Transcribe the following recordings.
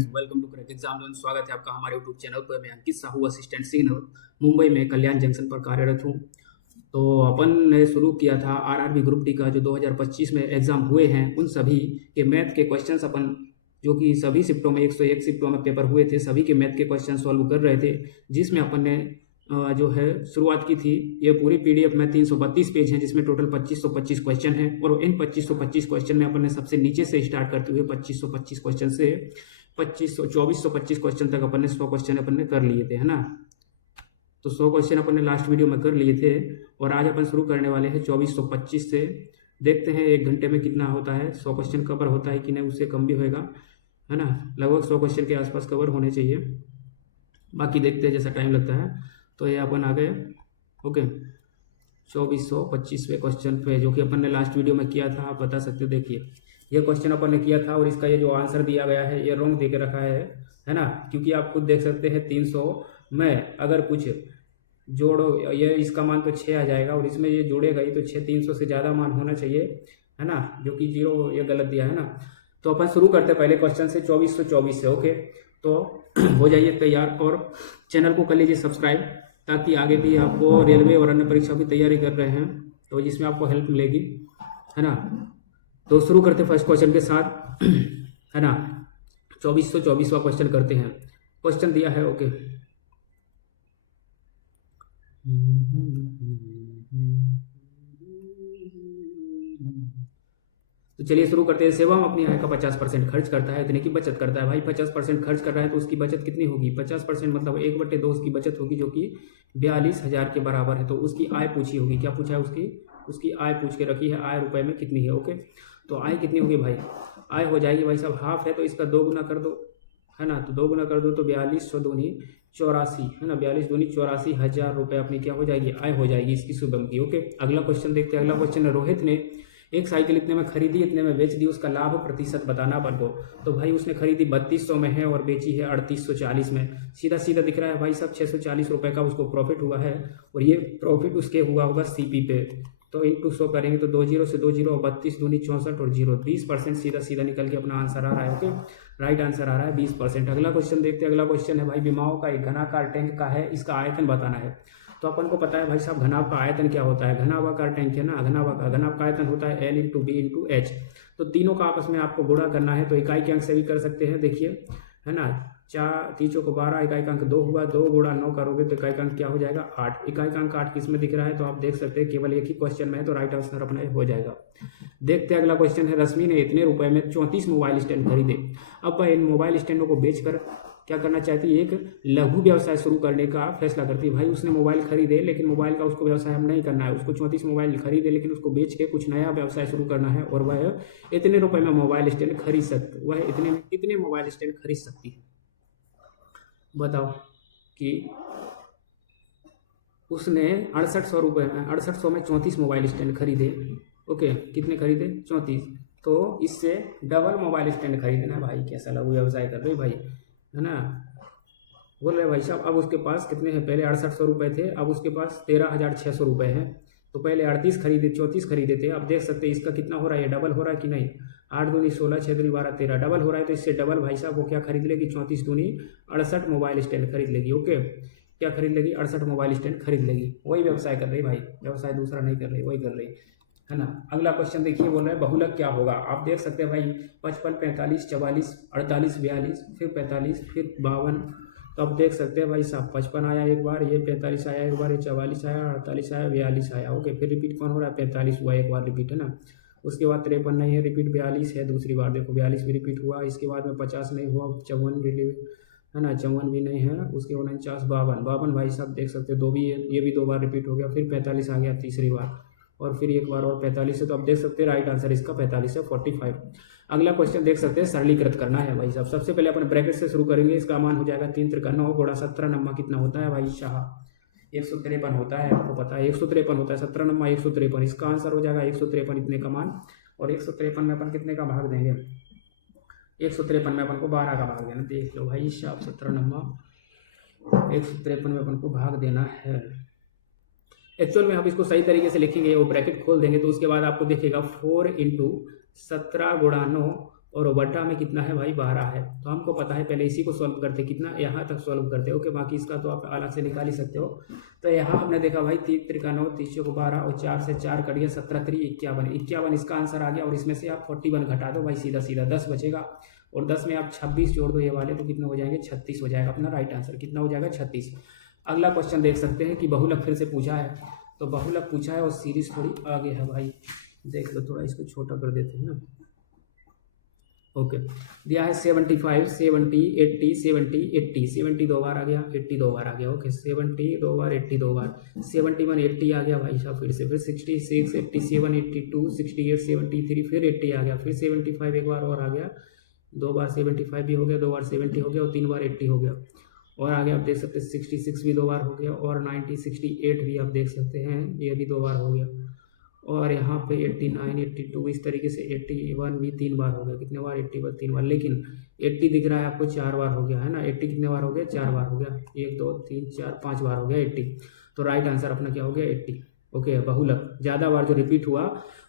Friends, welcome to crack exam zone. स्वागत है आपका हमारे यूट्यूब चैनल पर। मैं अंकित साहू, असिस्टेंट सिग्नल, मुंबई में कल्याण जंक्शन पर कार्यरत हूँ। तो अपन ने शुरू किया था आरआरबी ग्रुप डी का जो 2025 में एग्जाम हुए हैं उन सभी के मैथ के क्वेश्चंस अपन, जो कि सभी शिफ्टों में 101 शिफ्टों में पेपर हुए थे, सभी के मैथ के क्वेश्चन सॉल्व कर रहे थे, जिसमें अपन ने जो है शुरुआत की थी। ये पूरी पीडीएफ में 332 पेज हैं, जिसमें टोटल 2525 क्वेश्चन हैं। और इन 2525 क्वेश्चन में अपन ने सबसे नीचे से स्टार्ट करते हुए 2525 क्वेश्चन से 2425 क्वेश्चन तक अपन ने 100 क्वेश्चन अपन ने कर लिए थे, है ना। तो 100 क्वेश्चन अपन ने लास्ट वीडियो में कर लिए थे और आज अपन शुरू करने वाले हैं 2425 से। देखते हैं 1 घंटे में कितना होता है, 100 क्वेश्चन कवर होता है कि नहीं, उससे कम भी होएगा, है ना। लगभग 100 क्वेश्चन के आसपास कवर होने चाहिए, बाकी देखते हैं जैसा टाइम लगता है। तो ये अपन आ गए ओके 2425वें क्वेश्चन पे, जो कि अपन ने लास्ट वीडियो में किया था। आप बता सकते हो, देखिए ये क्वेश्चन अपन ने किया था और इसका ये जो आंसर दिया गया है ये रॉन्ग दे के रखा है ना। क्योंकि आप खुद देख सकते हैं 300 में अगर कुछ जोड़ो, ये इसका मान तो 6 आ जाएगा और इसमें ये जोड़ेगा ही तो 6, 300 से ज़्यादा मान होना चाहिए, है ना, जो कि 0 ये गलत दिया है ना। तो अपन शुरू करते हैं पहले क्वेश्चन से 2424 से। ओके, तो हो जाइए तैयार और चैनल को कर लीजिए सब्सक्राइब, ताकि आगे भी आपको रेलवे और अन्य परीक्षाओं की तैयारी कर रहे हैं तो जिसमें आपको हेल्प मिलेगी, है ना। तो शुरू करते हैं फर्स्ट क्वेश्चन के साथ, है ना। 2424वां क्वेश्चन करते हैं। क्वेश्चन दिया है ओके, तो चलिए शुरू करते हैं। सेवा में अपनी आय का 50% खर्च करता है, इतने की बचत करता है। भाई 50% खर्च कर रहा है तो उसकी बचत कितनी होगी? 50% मतलब 1/2 उसकी बचत होगी, जो कि 42,000 के बराबर है। तो उसकी आय पूछी होगी, क्या पूछा है? उसकी आय पूछ के रखी है, आय रुपए में कितनी है। ओके, तो आय कितनी होगी भाई? आय हो जाएगी भाई साहब, हाफ है तो इसका 2 गुना कर दो, है ना। तो 2 गुना कर दो तो 42 दूनी 84, है ना। 42 दूनी 84,000 रुपये अपनी क्या हो जाएगी? आय हो जाएगी इसकी शुभम की। ओके, अगला क्वेश्चन देखते हैं। अगला क्वेश्चन है, रोहित ने एक साइकिल इतने में खरीदी, इतने में बेच दी, उसका लाभ प्रतिशत बताना अपन को। तो भाई उसने खरीदी 3200 में है और बेची है 3840 में। सीधा सीधा दिख रहा है भाई साहब 640 रुपये का उसको प्रॉफिट हुआ है और ये प्रॉफिट उसके हुआ होगा सीपी पे। तो इंटू 100 करेंगे तो 2 0 से 2 0 और 32 दूनी 64 और 0, 20% सीधा सीधा निकल के अपना आंसर आ रहा है। ओके, राइट आंसर आ रहा है 20%। अगला क्वेश्चन देखते हैं। अगला क्वेश्चन है भाई, विमाओं का एक घनाकार टैंक का है, इसका आयतन बताना है। तो अपन को पता है भाई साहब घनाभ का आयतन क्या होता है। घनाभाकार टैंक है ना, घनाभ का आयतन होता है L × B × H। तो तीनों का आपस में आपको गुणा करना है, तो इकाई के अंक से भी कर सकते हैं, देखिए, है ना। 4 तीचों को 12, इकाई का अंक 2 हुआ, 2 गुणा 9 करोगे तो इकाई का अंक क्या हो जाएगा? 8। इकाई का अंक 8 किस में दिख रहा है? तो आप देख सकते हैं केवल एक ही क्वेश्चन में है, तो राइट आंसर अपना हो जाएगा। देखते हैं अगला क्वेश्चन है, रश्मि ने इतने रुपए में 34 मोबाइल स्टैंड खरीदे। अब वह इन मोबाइल स्टैंडों को बेचकर क्या करना चाहती है? एक लघु व्यवसाय शुरू करने का फैसला करती है। भाई उसने मोबाइल खरीदे लेकिन मोबाइल का उसको व्यवसाय हम नहीं करना है, उसको 34 मोबाइल खरीदे लेकिन उसको बेच के कुछ नया व्यवसाय शुरू करना है और वह इतने रुपए में मोबाइल स्टैंड खरीद सकती, वह इतने मोबाइल स्टैंड खरीद सकती है। बताओ कि उसने 6800 रुपये में 6800 में 34 मोबाइल स्टैंड खरीदे। ओके, कितने खरीदे? 34। तो इससे डबल मोबाइल स्टैंड खरीदना है। भाई कैसा लघु व्यवसाय कर रहे भाई, है ना। बोल रहे भाई साहब अब उसके पास कितने हैं? पहले 6800 रुपये थे, अब उसके पास 13,600 रुपये हैं। तो पहले 38 खरीदे, 34 खरीदे थे। अब देख सकते हैं इसका कितना हो रहा है, डबल हो रहा है कि नहीं। 8 दूनी 16, 6 दूनी 12, 13, डबल हो रहा है। तो इससे डबल भाई साहब वो क्या खरीद लेगी? 34 दूनी 68 मोबाइल स्टैंड खरीद लेगी। ओके, क्या खरीद लेगी? 68 मोबाइल स्टैंड खरीद लेगी। वही व्यवसाय कर रही भाई, व्यवसाय दूसरा नहीं कर रही, वही कर रही, है ना। अगला क्वेश्चन देखिए, बोल रहे हैं बहुलक क्या होगा। आप देख सकते हैं भाई 55, 45, 44, 48, 42, फिर 45, फिर 52। तो आप देख सकते हैं भाई साहब 55 आया एक बार, ये 45 आया एक बार, ये 44 आया, 48 आया, 42 आया। ओके, फिर रिपीट कौन हो रहा है? 45 हुआ एक बार रिपीट, है ना। उसके बाद 53 नहीं है रिपीट, 42 है दूसरी बार, देखो 42 भी रिपीट हुआ। इसके बाद में 50 नहीं हुआ, 54 रिलीव, है ना, 54 भी नहीं है। उसके बाद 49, 52 भाई साहब देख सकते हैं, 2 भी ये भी 2 बार रिपीट हो गया। फिर 45 आ गया तीसरी बार और फिर एक बार और 45 है। तो आप देख सकते हैं राइट आंसर इसका 45 है, 45। अगला क्वेश्चन देख सकते हैं, सरलीकृत करना है भाई साहब। सबसे पहले अपन ब्रैकेट से शुरू करेंगे। इसका मान हो जाएगा 3 × 9 × 17 नम्मा कितना होता है भाई साहब? 153 होता है, आपको पता है 153 होता है। 17 नम्मा 153, इसका आंसर हो जाएगा 153 इतने का मान। और 153 में अपन कितने का भाग देंगे? 153 में अपन को 12 का भाग देना। देख लो भाई साहब 17 नम्मा 153 में अपन को भाग देना है। एक्चुअल में हम इसको सही तरीके से लिखेंगे, वो ब्रैकेट खोल देंगे तो उसके बाद आपको दिखेगा 4 × 17 × 9 और बट्टा में कितना है भाई 12 है। तो हमको पता है, पहले इसी को सॉल्व करते, कितना यहाँ तक सॉल्व करते। ओके, बाकी इसका तो आप अलग से निकाल ही सकते हो। तो यहाँ हमने देखा भाई 3 त्रिका 9, 30 को 12 और 4 से 4 कट गया, 17 3 51, 51 इसका आंसर आ गया। और इसमें से आप 41 घटा दो भाई, सीधा सीधा 10 बचेगा। और 10 में आप 26 जोड़ दो ये वाले, तो कितना हो जाएंगे 36 हो जाएगा अपना राइट आंसर। कितना हो जाएगा 36। अगला क्वेश्चन देख सकते हैं कि बहुलक फिर से पूछा है। तो बहुलक पूछा है और सीरीज थोड़ी आगे है भाई, देख लो, थोड़ा इसको छोटा कर देते हैं ना। ओके, दिया है 75 70 80 70 80, 70 दो बार आ गया, 80 दो बार आ गया। ओके, 70 दो बार, 80 दो बार, 71 80 आ गया भाई साहब, फिर से, फिर 66 87 82 68 73, फिर 80 आ गया, फिर 75 एक बार और आ गया, दो बार 75 भी हो गया, दो बार 70 हो गया और 3 बार 80 हो गया। और आगे आप देख सकते हैं 66 भी दो बार हो गया, और 90 68 भी आप देख सकते हैं, ये भी दो बार हो गया। और यहाँ पे 89 82 इस तरीके से 81 भी 3 बार हो गया। कितने बार 81 3 बार, लेकिन 80 दिख रहा है आपको 4 बार हो गया है ना। 80 कितने बार हो गया 4 बार हो गया, 1 2 3 4 5 बार हो गया 80। तो राइट आंसर अपना क्या हो गया 80। ओके, बहुलक ज़्यादा बार जो रिपीट हुआ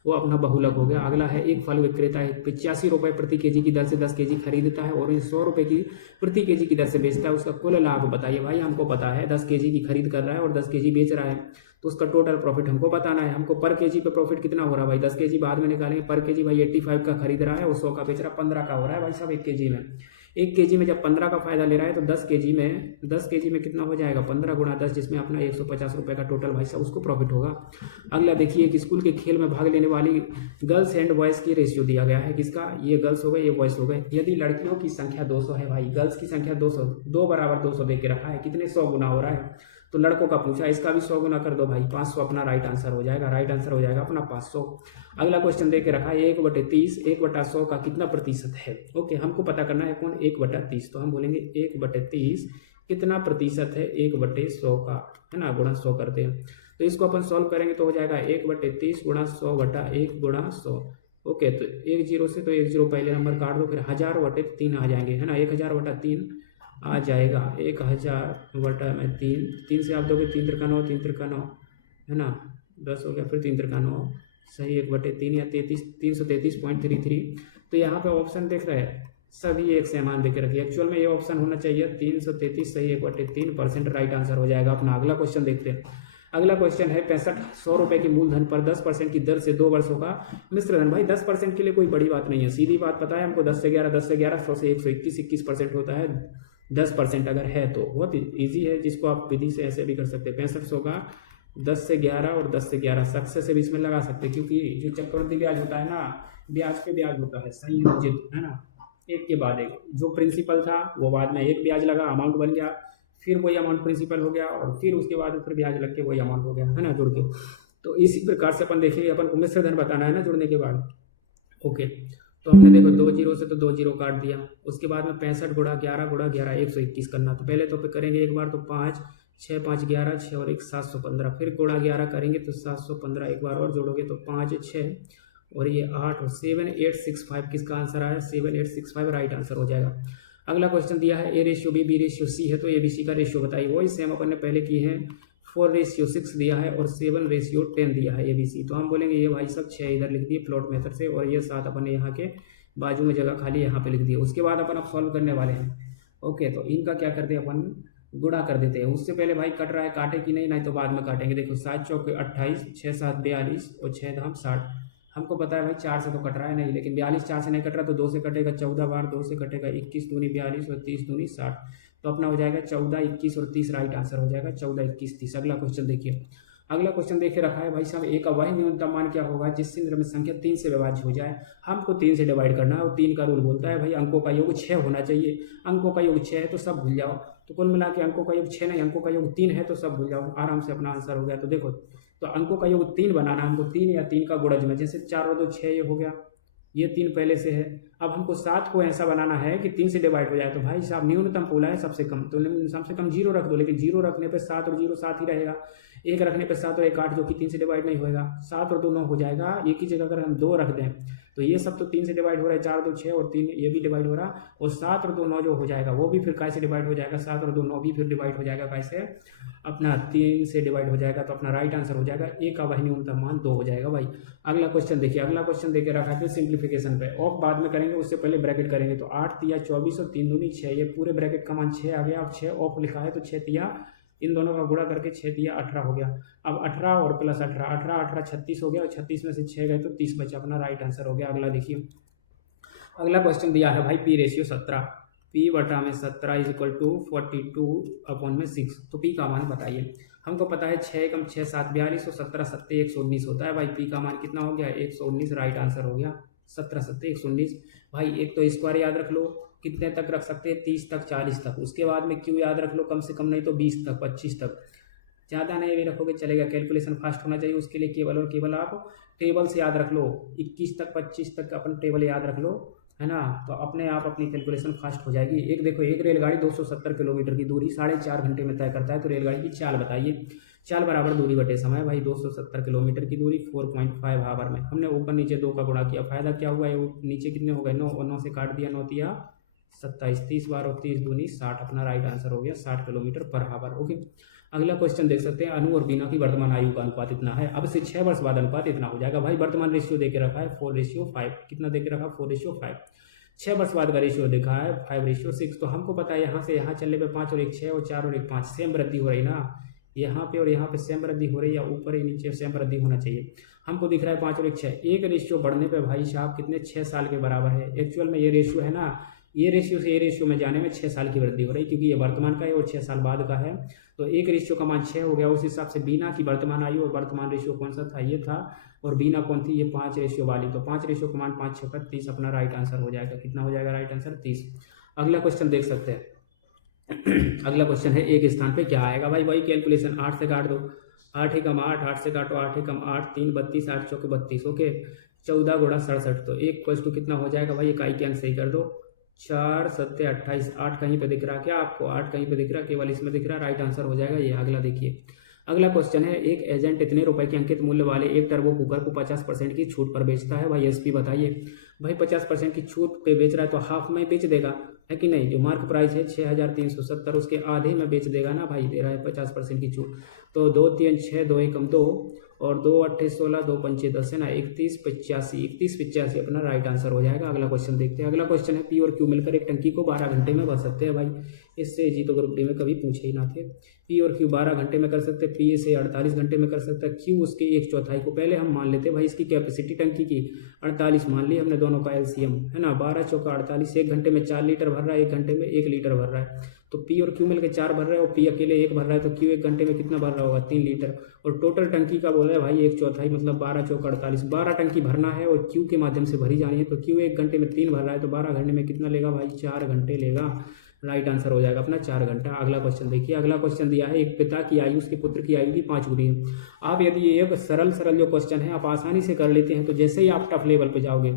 वो अपना बहुलक हो गया। अगला है, एक फल विक्रेता है 85 रुपये प्रति केजी की दर से 10 केजी खरीदता है और 100 रुपये की प्रति केजी की दर से बेचता है, उसका कुल लाभ बताइए। भाई हमको पता है 10 केजी की खरीद कर रहा है और 10 केजी बेच रहा है, तो उसका टोटल प्रॉफिट हमको बताना है। हमको पर केजी पे प्रॉफिट कितना हो रहा है भाई, 10 केजी बाद में निकालेंगे। पर केजी भाई 85 का खरीद रहा है और 100 का बेच रहा है, 15 का हो रहा है भाई साहब 1 केजी में। 1 केजी में जब 15 का फायदा ले रहा है तो 10 केजी में कितना हो जाएगा 15 गुणा 10, जिसमें अपना 150 रुपये का टोटल भाई साहब उसको प्रॉफिट होगा। अगला देखिए, एक स्कूल के खेल में भाग लेने वाली गर्ल्स एंड बॉयज़ की रेशियो दिया गया है। किसका, ये गर्ल्स हो गए ये बॉयज़ हो गए। यदि लड़कियों की संख्या 200 है भाई, गर्ल्स की संख्या 200, 2 बराबर 200 दे के रखा है, कितने 100 गुना हो रहा है। तो लड़कों का पूछा, इसका भी 100 गुना कर दो भाई, 500 अपना राइट आंसर हो जाएगा। राइट आंसर हो जाएगा अपना 500। अगला क्वेश्चन दे के रखा है 1/30 1/100 का कितना प्रतिशत है। ओके, हमको पता करना है कौन 1/30, तो हम बोलेंगे 1/30 कितना प्रतिशत है 1/100 का, है ना, गुणा 100 करते हैं। तो इसको अपन सॉल्व करेंगे तो हो जाएगा 1/30 गुणा 100/1 गुणा 100। ओके, तो 1 0 से तो 1 0 पहले नंबर काट दो, फिर 1000/3 आ जाएंगे, है ना, 1000/3 आ जाएगा। 1000/3, 3 से आप दोगे 3 त्रिका 9 3 त्रिका 9, है ना, 10 हो गया, फिर 3 त्रिका 9 सही, 1/3 या 333.33। तो यहाँ पे ऑप्शन देख रहे हैं सभी एक समान देके रखिए। एक्चुअल में ये ऑप्शन होना चाहिए 333 सही, 1/3% राइट आंसर हो जाएगा अपना। अगला क्वेश्चन देखते हैं। अगला क्वेश्चन है 100 रुपये की मूलधन पर 10% की दर से 2 वर्षों का मिश्र धन। भाई 10% के लिए कोई बड़ी बात नहीं है, सीधी बात पता है हमको, 10 से 11 10 से 11 100 से 121 21% होता है। 10% अगर है तो बहुत ईजी है, जिसको आप विधि से ऐसे भी कर सकते हैं। 6500 का 10 से 11 और 10 से 11 सक्सेस से भी इसमें लगा सकते हैं, क्योंकि जो चक्रवृद्धि ब्याज होता है ना, ब्याज पे ब्याज होता है संयोजित, है ना, एक के बाद एक। जो प्रिंसिपल था वो बाद में एक ब्याज लगा, अमाउंट बन गया, फिर वही अमाउंट प्रिंसिपल हो गया, और फिर उसके बाद फिर ब्याज लग के वही अमाउंट हो गया, है ना, जुड़ के। तो इसी प्रकार से अपन देखेंगे, अपन को मिश्र धन बताना है ना जुड़ने के बाद। ओके, तो हमने देखो 2 0 से तो 2 0 काट दिया। उसके बाद में 65 गुणा 11 गुणा 11 121 करना। तो पहले तो पे करेंगे एक बार, तो 5 6 5 11 6 और 1 715, फिर गुणा 11 करेंगे तो 715, एक बार और जोड़ोगे तो 5 6 और ये 8 और 7865 किसका आंसर आया 7865 राइट आंसर हो जाएगा। अगला क्वेश्चन दिया है A/B B/C है, तो ABC का रेशियो बताइए। वही सेम अपन ने पहले किए हैं। 4/6 दिया है और 7/10 दिया है ABC। तो हम बोलेंगे ये भाई सब 6 इधर लिख दिए प्लॉट मेथड से, और ये 7 अपन ने यहाँ के बाजू में जगह खाली यहाँ पे लिख दिए। उसके बाद अपन अब सॉल्व करने वाले हैं। ओके, तो इनका क्या करते हैं अपन, गुणा कर देते हैं। उससे पहले भाई कट रहा है, काटे कि नहीं तो बाद में काटेंगे। देखो 7 चौके 28 6 7 42 और 6 धाम 60। हमको पता है भाई 4 से तो कट रहा है नहीं, लेकिन 42 4 से नहीं कट रहा, तो 2 से कटेगा 14 बार, 2 से कटेगा 21 दूनी 42 और 30 दूनी 60। तो अपना हो जाएगा 14 21 और 30 राइट आंसर हो जाएगा 14 21 30। अगला क्वेश्चन देखिए। अगला क्वेश्चन देखे रखा है भाई साहब, एक का वही न्यूनतम मान क्या होगा जिससे क्रमिक संख्या 3 से विभाज्य हो जाए। हमको 3 से डिवाइड करना है, और 3 का रूल बोलता है भाई अंकों का योग 6 होना चाहिए। अंकों का योग 6 है तो सब भूल जाओ। तो कुल मिला के अंकों का योग 6 नहीं, अंकों का योग 3 है, तो सब भूल जाओ, आराम से अपना आंसर हो गया। तो देखो, तो अंकों का योग 3 बनाना हमको, 3 या 3 का गुणज में, जैसे 4 और 2 6 ये हो गया, ये 3 पहले से है। अब हमको 7 को ऐसा बनाना है कि 3 से डिवाइड हो जाए। तो भाई साहब न्यूनतम बोला है सबसे कम, तो सबसे कम 0 रख दो, लेकिन 0 रखने पे 7 और 0 7 ही रहेगा। 1 रखने पे 7 और 1 8, जो कि 3 से डिवाइड नहीं होएगा। 7 और 2 9 हो जाएगा। एक ही जगह अगर हम 2 रख दें तो ये सब तो 3 से डिवाइड हो रहा है, 4 2 6 और 3 ये भी डिवाइड हो रहा, और 7 और 2 9 जो हो जाएगा वो भी फिर कैसे डिवाइड हो जाएगा, 7 और 2 9 भी फिर डिवाइड हो जाएगा कैसे, अपना 3 से डिवाइड हो जाएगा। तो अपना राइट आंसर हो जाएगा ए का वही न्यूनतम मान 2 हो जाएगा भाई। अगला क्वेश्चन देखिए, अगला क्वेश्चन देके रखा है सिंप्लीफिकेशन पे, ऑफ बाद में करेंगे, उससे पहले ब्रैकेट करेंगे। तो 8 तिया 24 और 3 दूनी 6, ये पूरे ब्रैकेट का मान 6 आ गया। अब 6 ऑफ लिखा है तो 6 तिया इन दोनों का गुणा करके 6 तिया 18 हो गया। अब 18 और प्लस 18, 18 18 36 हो गया, और 36 में से 6 गए तो 30 बचा, अपना राइट आंसर हो गया। अगला देखिए, अगला क्वेश्चन दिया है भाई पी रेशियो 17, पी बटा में 17 इज इक्वल टू 42/6। तो पी का मान बताइए। हमको पता है 6 कम 6 7 42 और 17 7 119 होता है भाई। पी का मान कितना हो गया, 119, राइट आंसर हो गया 17 7 119। भाई एक तो स्क्वायर याद रख लो, कितने तक रख सकते हैं, 30 तक 40 तक। उसके बाद में क्यू याद रख लो, कम से कम नहीं तो 20 तक 25 तक, ज़्यादा नहीं भी रखोगे चलेगा। कैलकुलेशन फास्ट होना चाहिए, उसके लिए केवल और केवल आप टेबल से याद रख लो, 21 तक 25 तक अपन टेबल याद रख लो, है ना, तो अपने आप अपनी कैलकुलेशन फास्ट हो जाएगी। एक देखो, एक रेलगाड़ी 270 किलोमीटर की दूरी 4.5 घंटे में तय करता है, तो रेलगाड़ी की चाल बताइए। चाल बराबर दूरी बटे समय, भाई 270 किलोमीटर की दूरी 4.5 आवर में हमने ऊपर नीचे 2 का गुणा किया, फायदा क्या हुआ है, वो नीचे कितने हो गए 9, और 9 से काट दिया, 9 तिया 27, 30 बार और 30 दूनी 60, अपना राइट आंसर हो गया 60 किलोमीटर पर आवर। ओके, अगला क्वेश्चन देख सकते हैं, अनु और बीना की वर्तमान आयु का अनुपात इतना है। अब से 6 वर्ष बाद अनुपात इतना हो जाएगा। भाई वर्तमान रेशियो देके रखा है 4:5, कितना देके रखा, 4:5। 6 वर्ष बाद का रेशियो देखा है 5:6। तो हमको पता है यहाँ से यहाँ चलने पे 5 और 1 6 और 4 और 1 5 सेम वृद्धि हो रही ना, यहाँ पे और यहाँ पे सेम वृद्धि हो रही है, या ऊपर ही नीचे सेम वृद्धि होना चाहिए। हमको दिख रहा है 5 और 1 6, एक रेशियो बढ़ने पे भाई साहब कितने 6 साल के बराबर है। एक्चुअल में ये रेशियो है ना, ये रेशियो से ये रेशियो में जाने में 6 साल की वृद्धि हो रही है, क्योंकि ये वर्तमान का है और 6 साल बाद का है। तो एक रेशियो का मान 6 हो गया। उस हिसाब से बीना की वर्तमान आयु और वर्तमान रेशियो कौन सा था, ये था, और बीना कौन थी, ये 5 रेशियो वाली। तो 5 रेशियो का मान 5 6 30, अपना राइट आंसर हो जाएगा। कितना हो जाएगा राइट आंसर, 30। अगला क्वेश्चन देख सकते हैं। अगला क्वेश्चन है एक स्थान पे क्या आएगा। भाई वही कैलकुलेशन, 8 से काट दो, 8 एकम 8, 8 से काटो 8 एकम 8, 3 32, 8 चौके 32। ओके, 14 गुणा 67, तो 1 क्वेश्चन टू कितना हो जाएगा भाई, इकाई के अंक सही कर दो, 4 7 28। 8 कहीं पे दिख रहा क्या आपको, 8 कहीं पे दिख रहा, केवल इसमें दिख रहा, राइट आंसर हो जाएगा ये। अगला देखिए, अगला क्वेश्चन है, एक एजेंट इतने रुपए के अंकित मूल्य वाले एक टर्बो कुकर को 50% की छूट पर बेचता है। भाई एसपी बताइए। भाई 50% की छूट पे बेच रहा है तो हाफ में बेच देगा, है कि नहीं। जो मार्क प्राइस है 6370, उसके आधे में बेच देगा ना भाई, दे रहा है 50% की छूट। तो 2 3 6, 2 एकम 2 और 2 8 16, 2 5 10 है ना, 31 85, 31 85 अपना राइट आंसर हो जाएगा। अगला क्वेश्चन देखते हैं। अगला क्वेश्चन है, पी और क्यू मिलकर एक टंकी को 12 घंटे में भर सकते हैं। भाई इससे जी तो ग्रुप डी में कभी पूछे ही ना थे। पी और क्यू 12 घंटे में कर सकते हैं, पी से 48 घंटे में कर सकता है, क्यू उसके 1/4 को। पहले हम मान लेते हैं भाई इसकी कैपेसिटी टंकी की 48 मान ली हमने, दोनों का एलसीएम है ना, 12 चौका 48, 1 घंटे में 4 लीटर भर रहा है, 1 घंटे में 1 लीटर भर रहा है। तो पी और क्यू मिलकर 4 भर रहे हैं और पी अकेले 1 भर रहा है, तो क्यू 1 घंटे में कितना भर रहा होगा, 3 लीटर। और टोटल टंकी का बोल रहा है भाई 1/4, मतलब 12 चौका 48, 12 टंकी भरना है और क्यू के माध्यम से भरी जानी है। तो क्यू 1 घंटे में 3 भर रहा है, तो 12 घंटे में कितना लेगा भाई, 4 घंटे लेगा। राइट आंसर हो जाएगा अपना 4 घंटा। अगला क्वेश्चन देखिए, अगला क्वेश्चन दिया है, एक पिता की आयु उसके पुत्र की आयु की 5 गुनी है। आप यदि ये एक सरल जो क्वेश्चन है आप आसानी से कर लेते हैं, तो जैसे ही आप टफ लेवल पे जाओगे,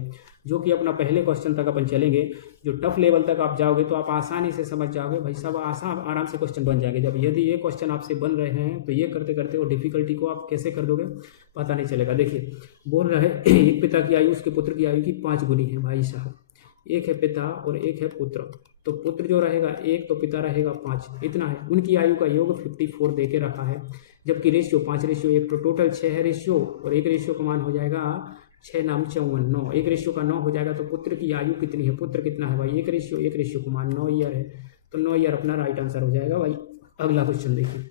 जो कि अपना पहले क्वेश्चन तक अपन चलेंगे, जो टफ लेवल तक आप जाओगे तो आप आसानी से समझ जाओगे भाई, सब आसान आराम से क्वेश्चन बन जाएंगे। जब यदि ये क्वेश्चन आपसे बन रहे हैं तो ये करते करते वो डिफिकल्टी को आप कैसे कर दोगे पता नहीं चलेगा। देखिए बोल रहे हैं, एक पिता की आयु उसके पुत्र की आयु की 5 गुनी है। भाई साहब, एक है पिता और एक है पुत्र, तो पुत्र जो रहेगा 1 तो पिता रहेगा 5, इतना है। उनकी आयु का योग 54 दे के रखा है, जबकि रेशियो 5:1, तो टोटल 6 है रेशियो, और एक रेशियो का मान हो जाएगा 6 नाम 54, 9, एक रेशियो का 9 हो जाएगा। तो पुत्र की आयु कितनी है, पुत्र कितना है भाई, एक रेशियो का मान 9 ईयर है, तो 9 ईयर अपना राइट आंसर हो जाएगा भाई। अगला क्वेश्चन देखिए,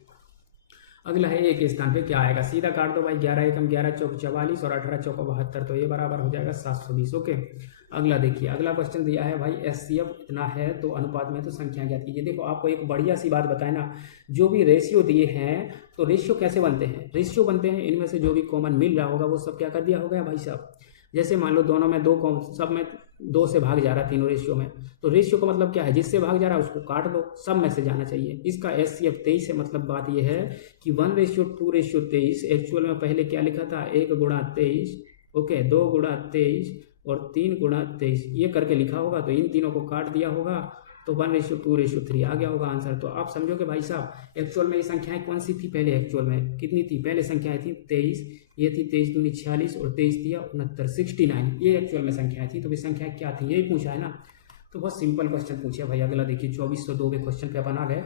अगला है एक स्थान पे क्या आएगा, सीधा काट दो भाई, 11 एकम 11 चौक 44 और 18 चौक 72, तो ये बराबर हो जाएगा 720। ओके, अगला देखिए, अगला क्वेश्चन दिया है भाई एचसीएफ इतना है तो अनुपात में तो संख्या ज्ञात कीजिए। देखो आपको एक बढ़िया सी बात बताए ना, जो भी रेशियो दिए हैं तो रेशियो कैसे बनते हैं, रेशियो बनते हैं इनमें से जो भी कॉमन मिल रहा होगा वो सब क्या कर दिया होगा भाई साहब। जैसे मान लो दोनों में 2 सब में 2 से भाग जा रहा है, तीनों रेशियो में, तो रेशियो का मतलब क्या है, जिससे भाग जा रहा है उसको काट दो, सब में से जाना चाहिए। इसका एचसीएफ 23 है, मतलब बात यह है कि 1:2:23। एक्चुअल में पहले क्या लिखा था, 1 गुणा 23, ओके, 2 गुणा 23 और 3 गुणा 23, ये करके लिखा होगा। तो इन तीनों को काट दिया होगा तो 1:2:3 आ गया होगा आंसर। तो आप समझो कि भाई साहब एक्चुअल में ये संख्याएं कौन सी थी, पहले एक्चुअल में कितनी थी, पहले संख्याएं थी 23, ये थी 23 दूनी 46 और 23 दिया 69, 69 ये एक्चुअल में संख्याएं थी। तो भाई संख्याएं क्या थी यही पूछा है ना। तो बहुत सिंपल क्वेश्चन पूछे भाई। अगला देखिए 2402 के क्वेश्चन पे अपन आ गए,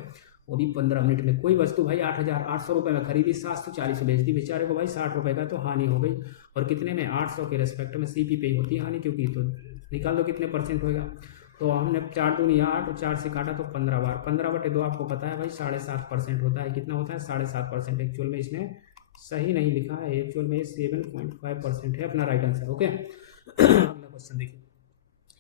वो भी 15 मिनट में। कोई वस्तु भाई 8,800 रुपये में खरीदी, 740 बेच दी, बेचारे को भाई 60 रुपये का तो हानि हो गई। और कितने में, 800 के रेस्पेक्ट में सीपी पे ही होती है हानि, क्योंकि तो निकाल दो कितने परसेंट होगा। तो हमने 4 दूनी 8 और 4 से काटा तो 15 बार, 15/2 आपको पता है भाई 7.5% होता है। कितना होता है 7.5%। एक्चुअल में इसने सही नहीं लिखा है, एक्चुअल में 7.5% है अपना राइट आंसर। ओके अगला क्वेश्चन देखिए,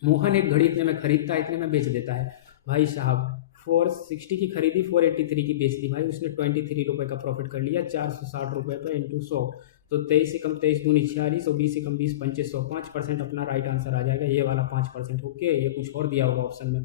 मोहन एक घड़ी इतने में खरीदता है, इतने में बेच देता है। भाई साहब 460 की खरीदी, 483 की बेच दी। भाई उसने 23 रुपये का प्रॉफिट कर लिया 460 रुपये पे इंटू 100। तो 23 से कम 23 दूनी 46 और 20 से कम 20 पंचे 100, 5% अपना राइट आंसर आ जाएगा, ये वाला 5%। ओके ये कुछ और दिया होगा ऑप्शन में,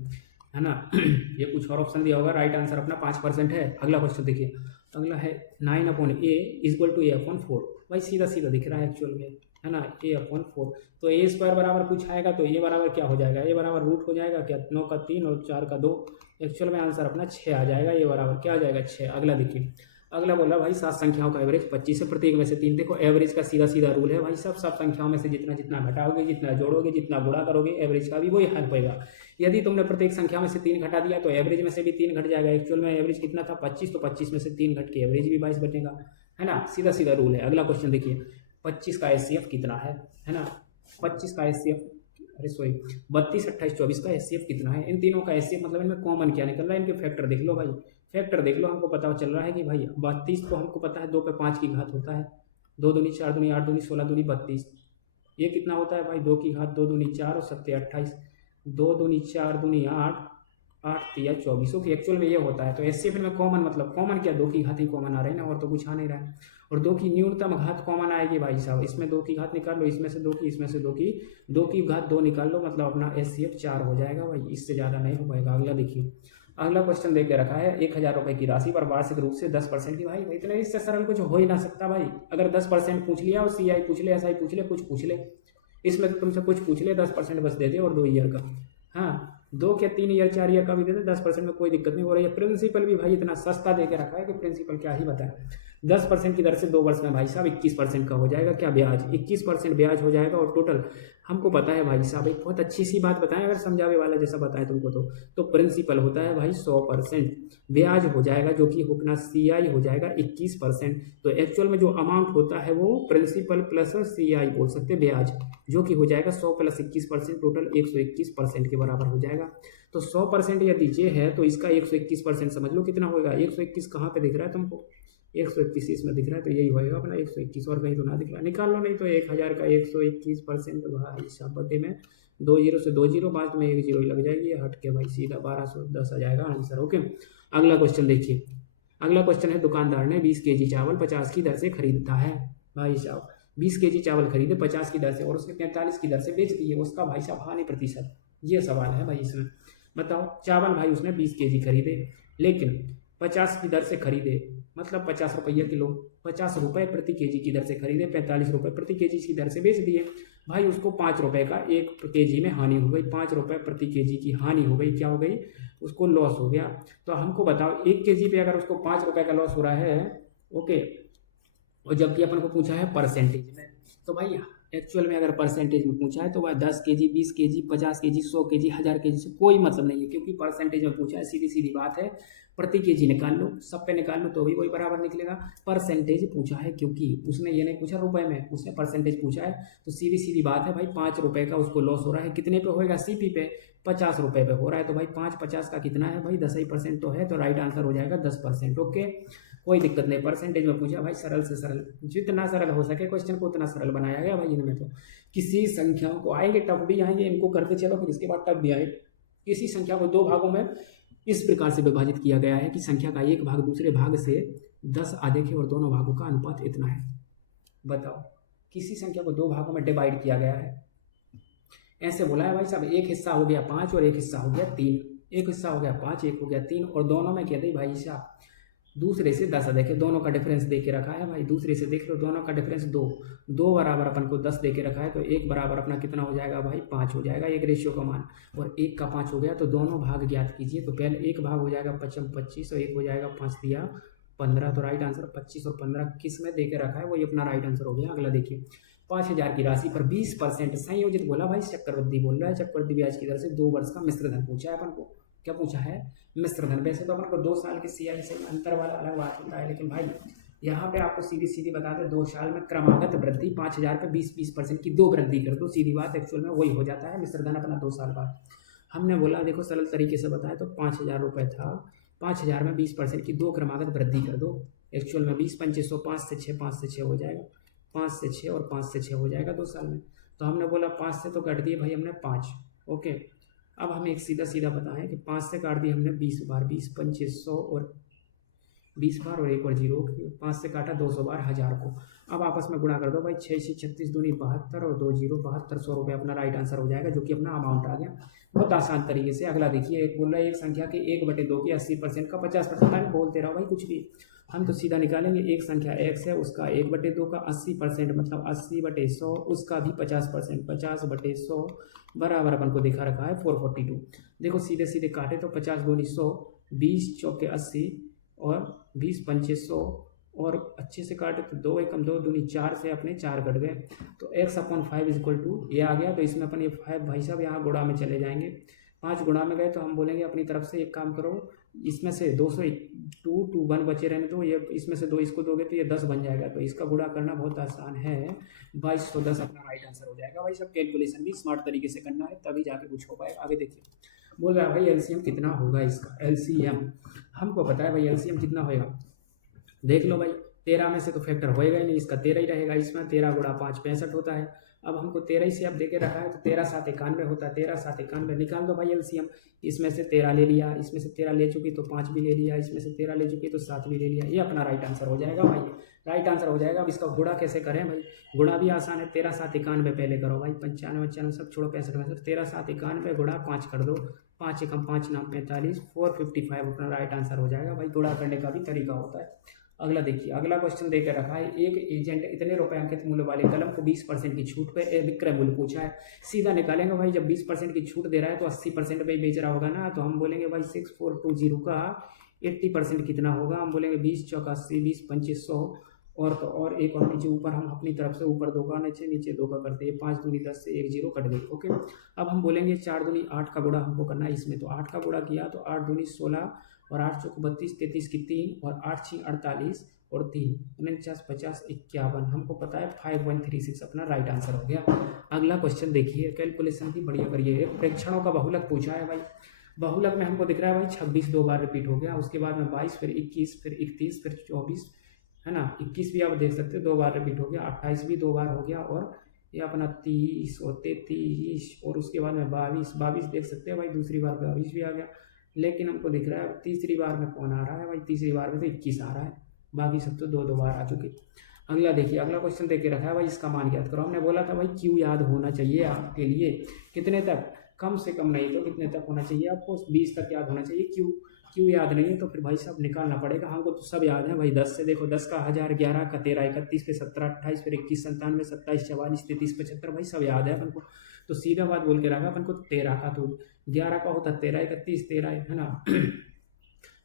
है ना ये कुछ और ऑप्शन दिया होगा, राइट आंसर अपना 5% है। अगला क्वेश्चन देखिए, अगला है 9/a=a/4। भाई सीधा सीधा दिख रहा है एक्चुअल में, है ना, a/4। तो a² बराबर कुछ आएगा तो a बराबर क्या हो जाएगा, a बराबर रूट हो जाएगा क्या, 9 का 3 और 4 का 2। एक्चुअल में आंसर अपना 6 आ जाएगा, a बराबर क्या आ जाएगा 6। अगला देखिए, अगला बोला भाई 7 संख्याओं का एवरेज 25 है, प्रत्येक में से 3। देखो एवरेज का सीधा सीधा रूल है भाई सब संख्याओं में से जितना जितना घटाओगे, जितना जोड़ोगे, जितना गुणा करोगे, एवरेज का भी वही हाल होगा। यदि तुमने प्रत्येक संख्या में से 3 घटा दिया तो एवरेज में से भी 3 घट जाएगा। एक्चुअल में एवरेज कितना था 25, तो 25 में से 3 घट के एवरेज भी 22 बचेगा, है ना, सीधा सीधा रूल है। अगला क्वेश्चन देखिए, 25 का एचसीएफ कितना है ना, 25 का एचसीएफ, अरे सॉरी 32, 28, 24 का एचसीएफ कितना है। इन तीनों का एचसीएफ मतलब इनमें कॉमन क्या निकल रहा है, इनके फैक्टर देख लो भाई, फैक्टर देख लो। हमको पता चल रहा है कि भाई 32 तो हमको पता है 2 पे 5 की घात होता है, 2 दूनी 4 दूनी 8 दूनी 16 दूनी 32। ये कितना होता है भाई 2 की घात 2 दूनी 4 और 7 28, 2 दूनी 4 दूनी 8, 8 3 24। ओके एक्चुअल में ये होता है। तो एचसीएफ में कॉमन मतलब कॉमन क्या, 2 की घात ही कॉमन आ रही है ना, और तो कुछ आ नहीं रहा है। और 2 की न्यूनतम घात कॉमन आएगी भाई साहब, इसमें 2 की घात निकाल लो, इसमें से 2 की, इसमें से 2 की घात 2 निकाल लो, मतलब अपना एचसीएफ 4 हो जाएगा भाई, इससे ज़्यादा नहीं हो पाएगा। अगला देखिए, अगला क्वेश्चन दे के रखा है 1000 रुपये की राशि पर वार्षिक रूप से 10% की। भाई इतने इससे सरल कुछ हो ही ना सकता भाई। अगर 10% पूछ लिया और सीआई पूछ ले, एसआई पूछ ले, कुछ पूछ ले, इसमें तुमसे कुछ पूछ ले 10% बस दे दे और 2 ईयर का, हाँ 2 के 3 ईयर 4 ईयर का भी दे दे, 10% में कोई दिक्कत नहीं हो रही है। प्रिंसिपल भी भाई इतना सस्ता दे के रखा है कि प्रिंसिपल क्या ही बताए। 10% की दर से 2 वर्ष में भाई साहब 21% का हो जाएगा क्या, ब्याज 21% ब्याज हो जाएगा। और टोटल हमको पता है भाई साहब, एक बहुत अच्छी सी बात बताएं, अगर समझावे वाला जैसा बताए तुमको तो प्रिंसिपल होता है भाई 100%, ब्याज हो जाएगा जो कि अपना सीआई हो जाएगा 21%। तो एक्चुअल में जो अमाउंट होता है वो प्रिंसिपल प्लस सीआई बोल सकते हैं ब्याज, जो कि हो जाएगा 100 + 21%, टोटल 121% के बराबर हो जाएगा। तो 100% यदि ये है तो इसका 121% समझ लो कितना होगा। 121 कहाँ पे दिख रहा है तुमको, 121 इसमें दिख रहा है, तो यही होएगा अपना 121, और कहीं तो ना दिख रहा है, निकाल लो। नहीं तो 1000 का 121% भाई साहब बटे में 2 जीरो से 2 जीरो, बाद में 1 जीरो ही लग जाएगी, हट के भाई सीधा 1210 आ जाएगा आंसर। ओके अगला क्वेश्चन देखिए, अगला क्वेश्चन है, दुकानदार ने 20 kg चावल 50 की दर से खरीदता है। भाई साहब 20 kg चावल खरीदे 50 की दर से और उसने 45 की दर से बेच दिए, उसका भाई साहब हानि प्रतिशत, ये सवाल है भाई इसमें। बताओ चावल भाई उसने 20 kg खरीदे, लेकिन 50 की दर से खरीदे, मतलब 50 रुपये किलो, 50 रुपये प्रति केजी की दर से खरीदे, 45 रुपये प्रति केजी की दर से बेच दिए। भाई उसको 5 रुपये का 1 केजी में हानि हो गई, 5 रुपये प्रति केजी की हानि हो गई, क्या हो गई, उसको लॉस हो गया। तो हमको बताओ 1 केजी पे अगर उसको 5 रुपये का लॉस हो रहा है, ओके, और जबकि अपन को पूछा है परसेंटेज में, तो भाई एक्चुअल में अगर परसेंटेज में पूछा है तो वह 10 kg 20 kg 50 kg 100 kg 1000 kg से कोई मतलब नहीं है, क्योंकि परसेंटेज में पूछा है, सीधी सीधी बात है, प्रति केजी निकाल लो, सब पे निकाल लो तो भी वही बराबर निकलेगा। परसेंटेज पूछा है क्योंकि उसने ये नहीं पूछा रुपए में, उसने परसेंटेज पूछा है, तो सीधी सीधी बात है भाई 5 रुपये का उसको लॉस हो रहा है। कितने पे होएगा, सीपी पे 50 रुपये पे हो रहा है, तो भाई 5 50 का कितना है भाई 10% तो है, तो राइट आंसर हो जाएगा 10%। ओके कोई दिक्कत नहीं, परसेंटेज में पूछा भाई, सरल से सरल, जितना सरल हो सके क्वेश्चन को उतना सरल बनाया गया भाई इनमें। तो किसी संख्याओं को आएंगे टफ भी आएंगे, इनको करते चलो, फिर इसके बाद टफ भी आए। किसी संख्या को 2 भागों में इस प्रकार से विभाजित किया गया है कि संख्या का एक भाग दूसरे भाग से 10 आधे के और दोनों भागों का अनुपात इतना है। बताओ किसी संख्या को 2 भागों में डिवाइड किया गया है, ऐसे बोला है भाई साहब, एक हिस्सा हो गया 5 और एक हिस्सा हो गया 3, एक हिस्सा हो गया 5 एक हो गया 3, और दोनों में कहते भाई साहब दूसरे से 10 देखिए दोनों का डिफरेंस दे के रखा है भाई, दूसरे से देख लो दोनों का डिफरेंस 2, 2 बराबर अपन को 10 दे के रखा है, तो 1 बराबर अपना कितना हो जाएगा भाई 5 हो जाएगा, एक रेशियो का मान, और 1 का 5 हो गया, तो दोनों भाग ज्ञात कीजिए। तो पहले एक भाग हो जाएगा 55 25 और एक हो जाएगा 5 दिया 15, तो राइट आंसर 25 और 15 किस में दे के रखा है वही अपना राइट आंसर हो गया। अगला देखिए 5,000 की राशि पर 20% संयोजित बोला भाई, चक्रवृद्धि बोल रहा है, चक्रवृद्धि ब्याज की दर से 2 वर्ष का मिश्र धन पूछा है अपन को, क्या पूछा है मिश्र धन। वैसे तो अपन को 2 साल की सीआई से अंतर वाला अलग बात होता है, लेकिन भाई यहाँ पे आपको सीधी सीधी बता दें 2 साल में क्रमागत वृद्धि 5,000 पे 20% की 2 वृद्धि कर दो, सीधी बात एक्चुअल में वही हो जाता है मिश्र धन अपना 2 साल बाद। हमने बोला देखो सरल तरीके से बताया तो 5,000 रुपये था, 5,000 में 20% की 2 क्रमागत वृद्धि कर दो, एक्चुअल में 20 2500 5 से 6 5 से 6 हो जाएगा, 5 से 6 और 5 से 6 हो जाएगा 2 साल में। तो हमने बोला 5 से तो काट दिए भाई हमने 5, ओके। अब हमें एक सीधा सीधा पता है कि 5 से काट दिया हमने 20 बार, 20 2500 और 20 बार और एक और 0, 5 से काटा 200 बार 1000 को। अब आपस में गुणा कर दो भाई, 6 से 36 दूनी 72 और 2 0 7200 रुपये अपना राइट आंसर हो जाएगा, जो कि अपना अमाउंट आ गया बहुत आसान तरीके से। अगला देखिए एक बोल रहा है एक संख्या के 1/2 की 80% का 50%, मैं बोलते रहो भाई कुछ भी, हम तो सीधा निकालेंगे। एक संख्या x है उसका 1/2 का 80% मतलब 80/100, उसका भी 50% 50/100 बराबर अपन को दिखा रखा है 442। देखो सीधे सीधे काटे तो 50 दूनी 100, 20 चौके 80 और 20 2500 और अच्छे से काटे तो 2 एकम 2 दूनी 4 से अपने 4 कट गए, तो x/5 इक्वल टू ये आ गया। तो इसमें अपन ये 5 भाई साहब यहाँ गुणा में चले जाएंगे, 5 गुणा में गए तो हम बोलेंगे अपनी तरफ से एक काम करो, इसमें से 202 1 बचे रहने तो ये इसमें से 2 इसको दोगे तो ये 10 बन जाएगा, तो इसका गुणा करना बहुत आसान है, 2210 अपना राइट आंसर हो जाएगा। भाई सब कैलकुलेशन भी स्मार्ट तरीके से करना है तभी जाके कुछ हो पाएगा। आगे देखिए बोल रहा है भाई एलसीएम कितना होगा इसका, एलसीएम हमको पता है भाई एलसीएम कितना होएगा, देख लो भाई 13 में से तो फैक्टर होएगा ही नहीं, इसका 13 ही रहेगा, इसमें 13 गुणा 5 65 होता है। अब हमको 13 ही से अब देके रखा है तो 13 7 91 होता है, 13 7 91 निकाल दो भाई एलसीएम। इसमें से 13 ले लिया, इसमें से 13 ले चुकी तो 5 भी ले लिया, इसमें से 13 ले चुकी तो 7 भी ले लिया, ये अपना राइट आंसर हो जाएगा भाई, राइट आंसर हो जाएगा। अब इसका गुणा कैसे करें भाई, गुणा भी आसान है, 13 7 91 पहले करो भाई, 95 95 सब छोड़ो 65 में, 13 7 91 गुणा 5 कर दो, 5 एकम 5 9 45 455 अपना राइट आंसर हो जाएगा भाई। गुणा करने का भी तरीका होता है। अगला देखिए अगला क्वेश्चन देकर रखा है, एक एजेंट इतने रुपए अंकित मूल्य वाले कलम को 20% की छूट पे विक्रय मूल्य पूछा है, सीधा निकालेंगे भाई, जब 20% की छूट दे रहा है तो 80% पे ही बेच रहा होगा ना, तो हम बोलेंगे भाई 6420 का 80% कितना होगा, हम बोलेंगे 20 चौका 80 20 2500 और तो और एक और नीचे ऊपर हम अपनी तरफ से ऊपर 2 का नीचे नीचे 2 का करते हैं, 5 दूनी 10 से 1 0 कट गई, ओके। अब हम बोलेंगे 4 दूनी 8 का गुणा हमको करना है इसमें, तो 8 का गुणा किया तो 8 दूनी 16 और 8 चौक 32 33 की 3 और 8 6 48 और 3 49 50 51, हमको पता है 5136 अपना राइट आंसर हो गया। अगला क्वेश्चन देखिए कैलकुलेशन की बढ़िया करिए, प्रेक्षणों का बहुलक पूछा है भाई, बहुलक में हमको दिख रहा है भाई 26 2 बार रिपीट हो गया, उसके बाद में 22 फिर 21 फिर 31 फिर 24 है ना, 21 भी आप देख सकते हैं 2 बार रिपीट हो गया, 28 भी 2 बार हो गया और ये अपना 30 और 33 और उसके बाद में 22 देख सकते हैं भाई, दूसरी बार 22 भी आ गया, लेकिन हमको दिख रहा है तीसरी बार में कौन आ रहा है भाई, तीसरी बार में तो 21 आ रहा है, बाकी सब तो 2 2 बार आ चुके। अगला देखिए अगला क्वेश्चन देख के रखा है भाई, इसका मान ज्ञात करो। हमने बोला था भाई क्यू याद होना चाहिए आपके लिए, कितने तक, कम से कम नहीं तो कितने तक होना चाहिए आपको, 20 तक याद होना चाहिए। क्यू याद नहीं है तो फिर भाई साहब निकालना पड़ेगा, हमको तो सब याद है भाई, 10 से देखो 10 का 1000 11 का 13 31 पे 17 28 फिर 21 97 27 44 33 75 भाई सब याद है अपन को, तो सीधा बात बोल के रखा अपन को 13 का, तो 11 का होता 13 31 13 है ना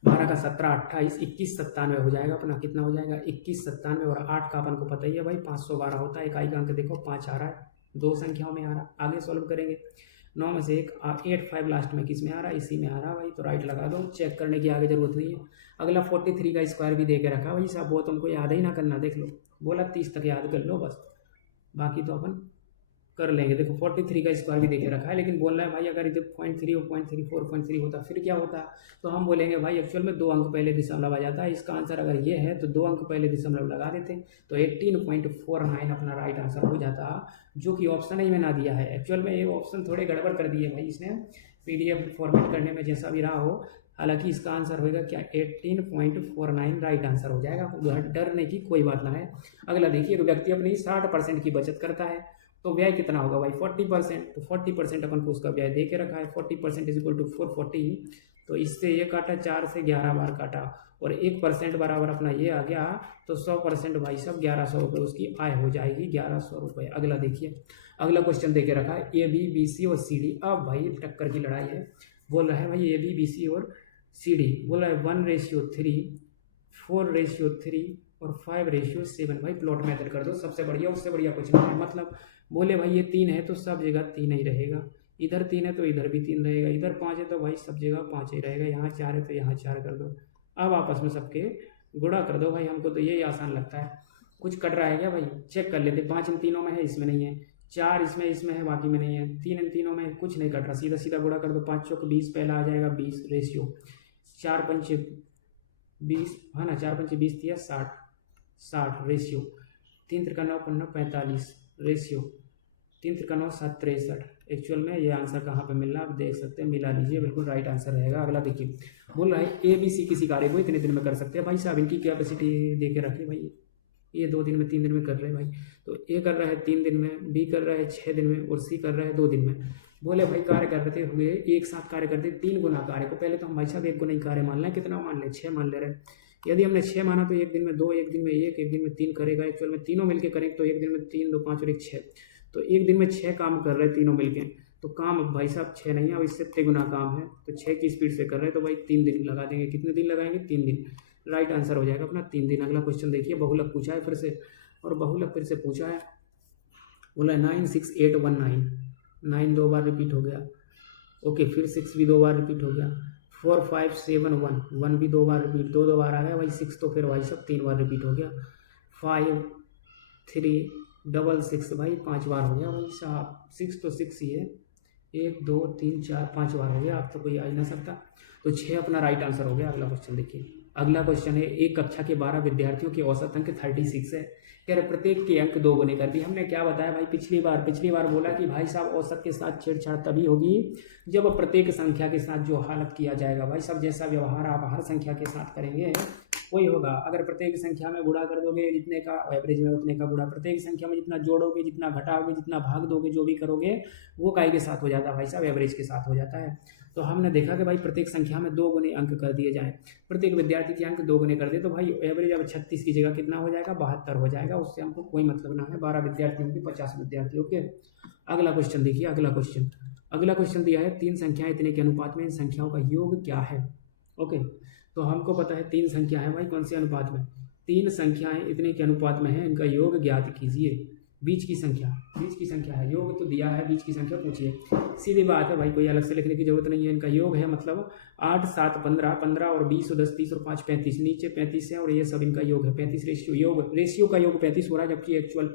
12 का 17 28 21 97 हो जाएगा अपना, कितना हो जाएगा 21 97 और 8 का अपन को पता ही है भाई 512 होता है, इकाई का अंक देखो 5 आ रहा है, 2 संख्याओं में आ रहा है। आगे सॉल्व करेंगे, 9 में से 8 5 लास्ट में किस में आ रहा है, इसी में आ रहा है भाई, तो राइट लगा दो, चेक करने की आगे जरूरत नहीं है। अगला 43 का स्क्वायर भी दे के रखा भाई साहब, वो तुमको याद ही ना करना, देख लो बोला 30 तक याद कर लो बस, बाकी तो अपन कर लेंगे। देखो 43 का स्क्वायर भी देके रखा है, लेकिन बोल रहा है भाई अगर इधर 0.3 और 0.3 4.3 होता फिर क्या होता, तो हम बोलेंगे भाई एक्चुअल में 2 अंक पहले दशमलव आ जाता है, इसका आंसर अगर ये है तो 2 अंक पहले दशमलव लगा देते, तो 18.49 अपना राइट आंसर हो जाता, जो कि ऑप्शन ही में ना दिया है। एक्चुअल में ये ऑप्शन थोड़े गड़बड़ कर दिए भाई इसने PDF फॉर्मेट करने में, जैसा भी रहा हो, हालांकि इसका आंसर होगा क्या 18.49 राइट आंसर हो जाएगा, डरने की कोई बात ना है। अगला देखिए एक व्यक्ति अपनी 60% की बचत करता है तो व्यय कितना होगा भाई 40%, तो 40% अपन को उसका व्यय दे के रखा है, 40% इज इक्वल टू 440, तो इससे ये काटा, 4 से 11 बार काटा और 1% बराबर अपना ये आ गया। तो 100% भाई साहब 1100 रुपये उसकी आय हो जाएगी, 1100 रुपये। अगला देखिए, अगला क्वेश्चन दे के रखा है ए बी बी सी और सी डी। अब भाई टक्कर की लड़ाई है, बोल रहा है भाई ए बी बी सी और सी डी, बोल रहा है 1:3, 4:3 और 5:7। भाई प्लॉट मेथड कर दो, सबसे बढ़िया उससे बढ़िया कुछ नहीं है। मतलब बोले भाई ये 3 है तो सब जगह 3 ही रहेगा, इधर 3 है तो इधर भी 3 रहेगा, इधर 5 है तो भाई सब जगह 5 ही रहेगा, यहाँ 4 है तो यहाँ 4 कर दो। अब आपस में सबके गुणा कर दो भाई, हमको तो यही आसान लगता है। कुछ कट रहा है क्या भाई, चेक कर लेते। 5 इन तीनों में है, इसमें नहीं है। 4 इसमें है, बाकी में नहीं है। 3 इन तीनों में कुछ नहीं कट रहा, सीधा सीधा गुणा कर दो। 5 चौक 20, पहला आ जाएगा 20 रेशियो, 4 पंचे 20 है ना, 4 पंचे 20 दिया 60 ratio, 3 Trika 9 15 45 ratio, 3 Trika 9 7 63। Actual में ये आंसर कहाँ पे मिल रहा है आप देख सकते हैं, मिला लीजिए, बिल्कुल राइट आंसर रहेगा। अगला देखिए, बोल रहा है ए बी सी किसी कार्य को इतने दिन में कर सकते हैं। भाई साहब इनकी कैपेसिटी दे के रखिए भाई, ये 2 दिन में 3 दिन में कर रहे हैं भाई। तो ए कर रहा है 3 दिन में, बी कर रहा है 6 दिन में और सी कर रहा है 2 दिन में। बोले भाई कार्य करते हुए एक साथ कार्य करते 3 गुना कार्य को, पहले तो हम भाई साहब 1 गुना ही कार्य मान लें, कितना मान लें 6 मान ले रहे हैं। यदि हमने 6 माना तो 1 दिन में 2, 1 दिन में 1, 1 दिन में 3 करेगा। एक्चुअल में तीनों मिलके करेंगे तो 1 दिन में 3, 2, 5 और 1 6, तो 1 दिन में 6 काम कर रहे हैं तीनों मिलके। तो काम भाई साहब 6 नहीं है, अब इससे 3 गुना काम है, तो 6 की स्पीड से कर रहे हैं, तो भाई 3 दिन लगा देंगे। कितने दिन लगाएंगे, 3 दिन। राइट आंसर हो जाएगा अपना 3 दिन। अगला क्वेश्चन देखिए, बहुलक पूछा है फिर से, और बहुलक फिर से पूछा है। बोला 9 6 8 1 9, 9 2 बार रिपीट हो गया। ओके, फिर 6 भी 2 बार रिपीट हो गया। 4 5 7 1, 1 भी 2 बार रिपीट, 2 बार आ गया भाई। 6 तो फिर भाई सब 3 बार रिपीट हो गया। 5 3 डबल 6 भाई 5 बार हो गया भाई साहब। 6 तो 6 ही है, 1 2 3 4 5 बार हो गया, अब तो कोई आ ही ना सकता। तो 6 अपना राइट आंसर हो गया। अगला क्वेश्चन देखिए, अगला क्वेश्चन है, एक कक्षा के 12 विद्यार्थियों के औसत अंक 36 है। कह रहे प्रत्येक के अंक 2 गुने कर दिए। हमने क्या बताया भाई पिछली बार बोला कि भाई साहब औसत के साथ छेड़छाड़ तभी होगी जब प्रत्येक संख्या के साथ जो हालत किया जाएगा। भाई साहब जैसा व्यवहार आप हर संख्या के साथ करेंगे वही होगा। अगर प्रत्येक संख्या में गुणा कर दोगे जितने का, एवरेज में उतने का गुणा, प्रत्येक संख्या में जितना जोड़ोगे, जितना घटाओगे, जितना भाग दोगे, जो भी करोगे वो काय के साथ हो जाता है भाई साहब, एवरेज के साथ हो जाता है। तो हमने देखा कि भाई प्रत्येक संख्या में 2 गुने अंक कर दिए जाएं, प्रत्येक विद्यार्थी के अंक 2 गुने कर दिए, तो भाई एवरेज अब 36 की जगह कितना हो जाएगा, 72 हो जाएगा। उससे हमको कोई मतलब ना है। 12 विद्यार्थियों की 50 विद्यार्थी। ओके, अगला क्वेश्चन देखिए, अगला क्वेश्चन दिया है 3 संख्याएं इतने के अनुपात में इन संख्याओं का योग क्या है। ओके, तो हमको पता है 3 संख्या है भाई, कौन से अनुपात में, 3 संख्याएं इतने के अनुपात में है, इनका योग ज्ञात कीजिए। बीच की संख्या है, योग तो दिया है, बीच की संख्या पूछिए। सीधी बात है भाई, कोई अलग से लिखने की जरूरत नहीं है। इनका योग है मतलब 8 7 15, 15 और 20 और 10 30 और 5 35, नीचे 35 है और ये सब इनका योग है। 35 रेशियो का योग 35 हो रहा है, जबकि एक्चुअल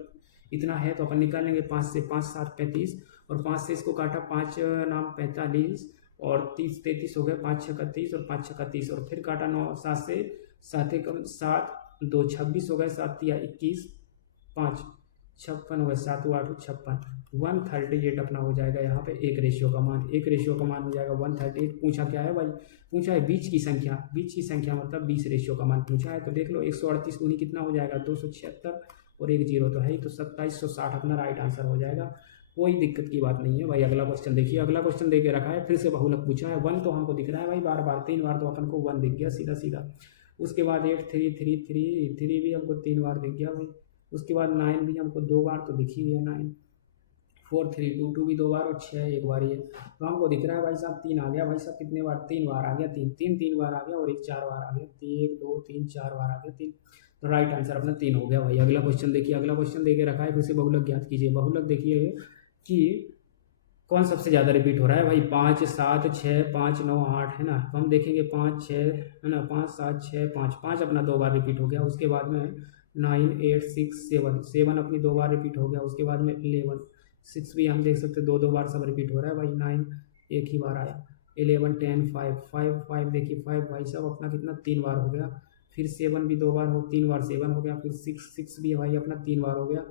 इतना है। तो अपन निकाल लेंगे 5 से 5 7 35 और 5 से इसको काटा, 5 नाम 45 और 30 33 हो गए, 5 6 31 और 5 6 31 और फिर काटा 9 7 से 7 1 7 2 26 हो गए, 7 3 21 5 56 हो गए, 7 8 56, 138 अपना हो जाएगा। यहाँ पे एक रेशियो का मान हो जाएगा 138। पूछा क्या है भाई, पूछा है बीच की संख्या मतलब 20 रेशियो का मान पूछा है। तो देख लो 138 दूनी कितना हो जाएगा, 276 और 1 0 तो है ही, तो 2760 अपना राइट आंसर हो जाएगा। कोई दिक्कत की बात नहीं है भाई। अगला क्वेश्चन देखिए, अगला क्वेश्चन दे के रखा है, फिर से बहुलक पूछा है। 1 तो हमको दिख रहा है भाई बार 3 बार, तो अपन को 1 दिख गया सीधा। उसके बाद 8 3 3 3 3 भी हमको 3 बार दिख गया भाई। उसके बाद 9 भी हमको 2 बार तो दिख ही है, 9 4 3 2 2 भी 2 बार और 6 1 बार ही है। तो हमको दिख रहा है भाई साहब 3 आ गया भाई साहब। कितने बार, 3 बार आ गया, 3 बार आ गया और 1 4 बार आ गया, 1 2 3 4 बार आ गया 3। तो राइट आंसर अपना 3 हो गया भाई। अगला क्वेश्चन देखिए, अगला क्वेश्चन दे के रखा है, फिर से बहुलक ज्ञात कीजिए। बहुलक देखिए कि कौन सबसे ज़्यादा रिपीट हो रहा है भाई, 5 7 6 5 9 8 है ना। तो हम देखेंगे 5 6 है ना, 5 7 6 5 5 अपना 2 बार रिपीट हो गया। उसके बाद में 9 8 6 7 अपनी 2 बार रिपीट हो गया। उसके बाद में 11 6 भी हम देख सकते हैं 2 बार सब रिपीट हो रहा है भाई। 9 एक ही बार आया, 11 10 5 देखिए 5 भाई साहब अपना कितना 3 बार हो गया। फिर 7 भी 2 बार 3 बार 7 हो गया। फिर 6 भी भाई अपना 3 बार हो गया।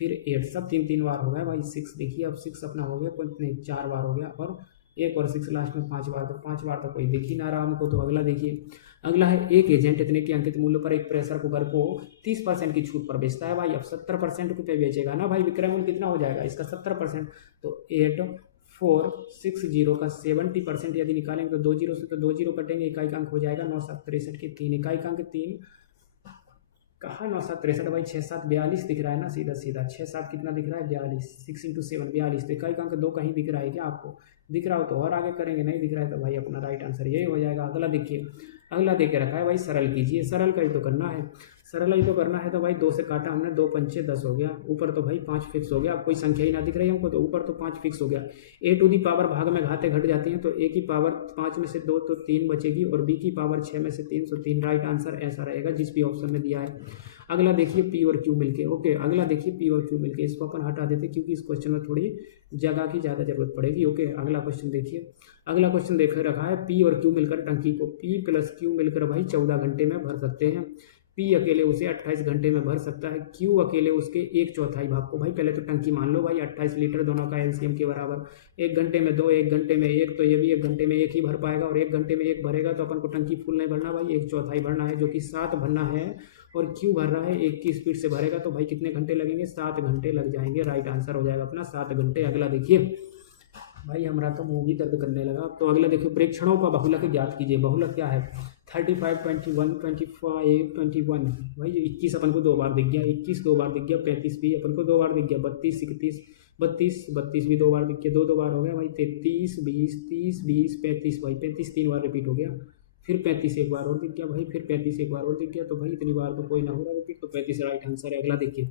फिर 8 सब 3 बार हो गया भाई। 6 देखिए अब 6 अपना हो गया नहीं 4 बार हो गया, और 1 और 6 लास्ट में 5 बार, तो 5 बार तो कोई दिख ही ना रहा हमको। तो अगला देखिए, अगला है एक एजेंट इतने के अंकित मूल्य पर एक प्रेशर कुकर को 30% की छूट पर बेचता है भाई। अब 70% पे बेचेगा ना भाई, विक्रय मूल्य कितना हो जाएगा इसका 70%, तो 8 460 का 70% यदि निकालेंगे तो 2 जीरो से तो 2 जीरो कटेंगे, इकाई का अंक हो जाएगा 9 7 63 के 3, इकाई का अंक 3 कहाँ 9 7 63 भाई 6 7 42 दिख रहा है ना, सीधा सीधा 6 7 कितना दिख रहा है 42, 6 × 7 42, तो इकाई का अंक 2 कहीं दिख रहा है क्या आपको? दिख रहा हो तो और आगे करेंगे, नहीं दिख रहा है तो भाई अपना राइट आंसर यही हो जाएगा। अगला देखिए, अगला दे के रखा है भाई सरल कीजिए, सरल का ही तो करना है, सरल ही तो करना है। तो भाई 2 से काटा हमने, 2 पंचे 10 हो गया, ऊपर तो भाई 5 फिक्स हो गया, अब कोई संख्या ही ना दिख रही हमको तो ऊपर तो 5 फिक्स हो गया। a⁴ भाग में घाते घट जाती हैं तो a की पावर 5 में से 2 तो 3 बचेगी और b की पावर 6 में से 3 तो 3, राइट आंसर ऐसा रहेगा जिस भी ऑप्शन में दिया है। अगला देखिए p और q मिलके, ओके अगला देखिए p और q मिलके, इसको अपन हटा देते क्योंकि इस क्वेश्चन में थोड़ी जगह की ज़्यादा जरूरत पड़ेगी। ओके अगला क्वेश्चन देखिए, अगला क्वेश्चन देख रखा है p और q मिलकर टंकी को p + q मिलकर भाई 14 घंटे में भर सकते हैं। p अकेले उसे 28 घंटे में भर सकता है, q अकेले उसके 1/4 भाग को। भाई पहले तो टंकी मान लो भाई 28 लीटर, दोनों का एलसीएम के बराबर, 1 घंटे में 2, 1 घंटे में 1, तो ये भी 1 घंटे में 1 ही भर पाएगा और 1 घंटे में 1 भरेगा तो अपन को टंकी फुल नहीं भरना भाई, 1/4 भरना है जो कि 7 भरना है, और q भर रहा है 1 की स्पीड से भरेगा तो भाई कितने घंटे लगेंगे? 7 घंटे लग जाएंगे, राइट आंसर हो जाएगा अपना 7 घंटे। अगला देखिए भाई हमारा तो मुंह भी दर्द करने लगा। तो अगला देखिए, प्रेक्षणों का बहुलक ज्ञात कीजिए। बहुलक क्या है? 35 21 25 21, भाई 21 अपन को 2 बार दिख गया, 21 2 बार दिख गया, 35 भी अपन को 2 बार दिख गया, 32 31 32 भी 2 बार दिख गया, 2 बार हो गया भाई, 33 20 30 20 35, भाई 35 3 बार रिपीट हो गया, फिर 35 एक बार और दिख गया भाई, फिर 35 एक बार और दिख गया, तो भाई इतनी बार तो कोई ना हो रहा रिपीट, तो 35 राइट आंसर है। अगला देखिए,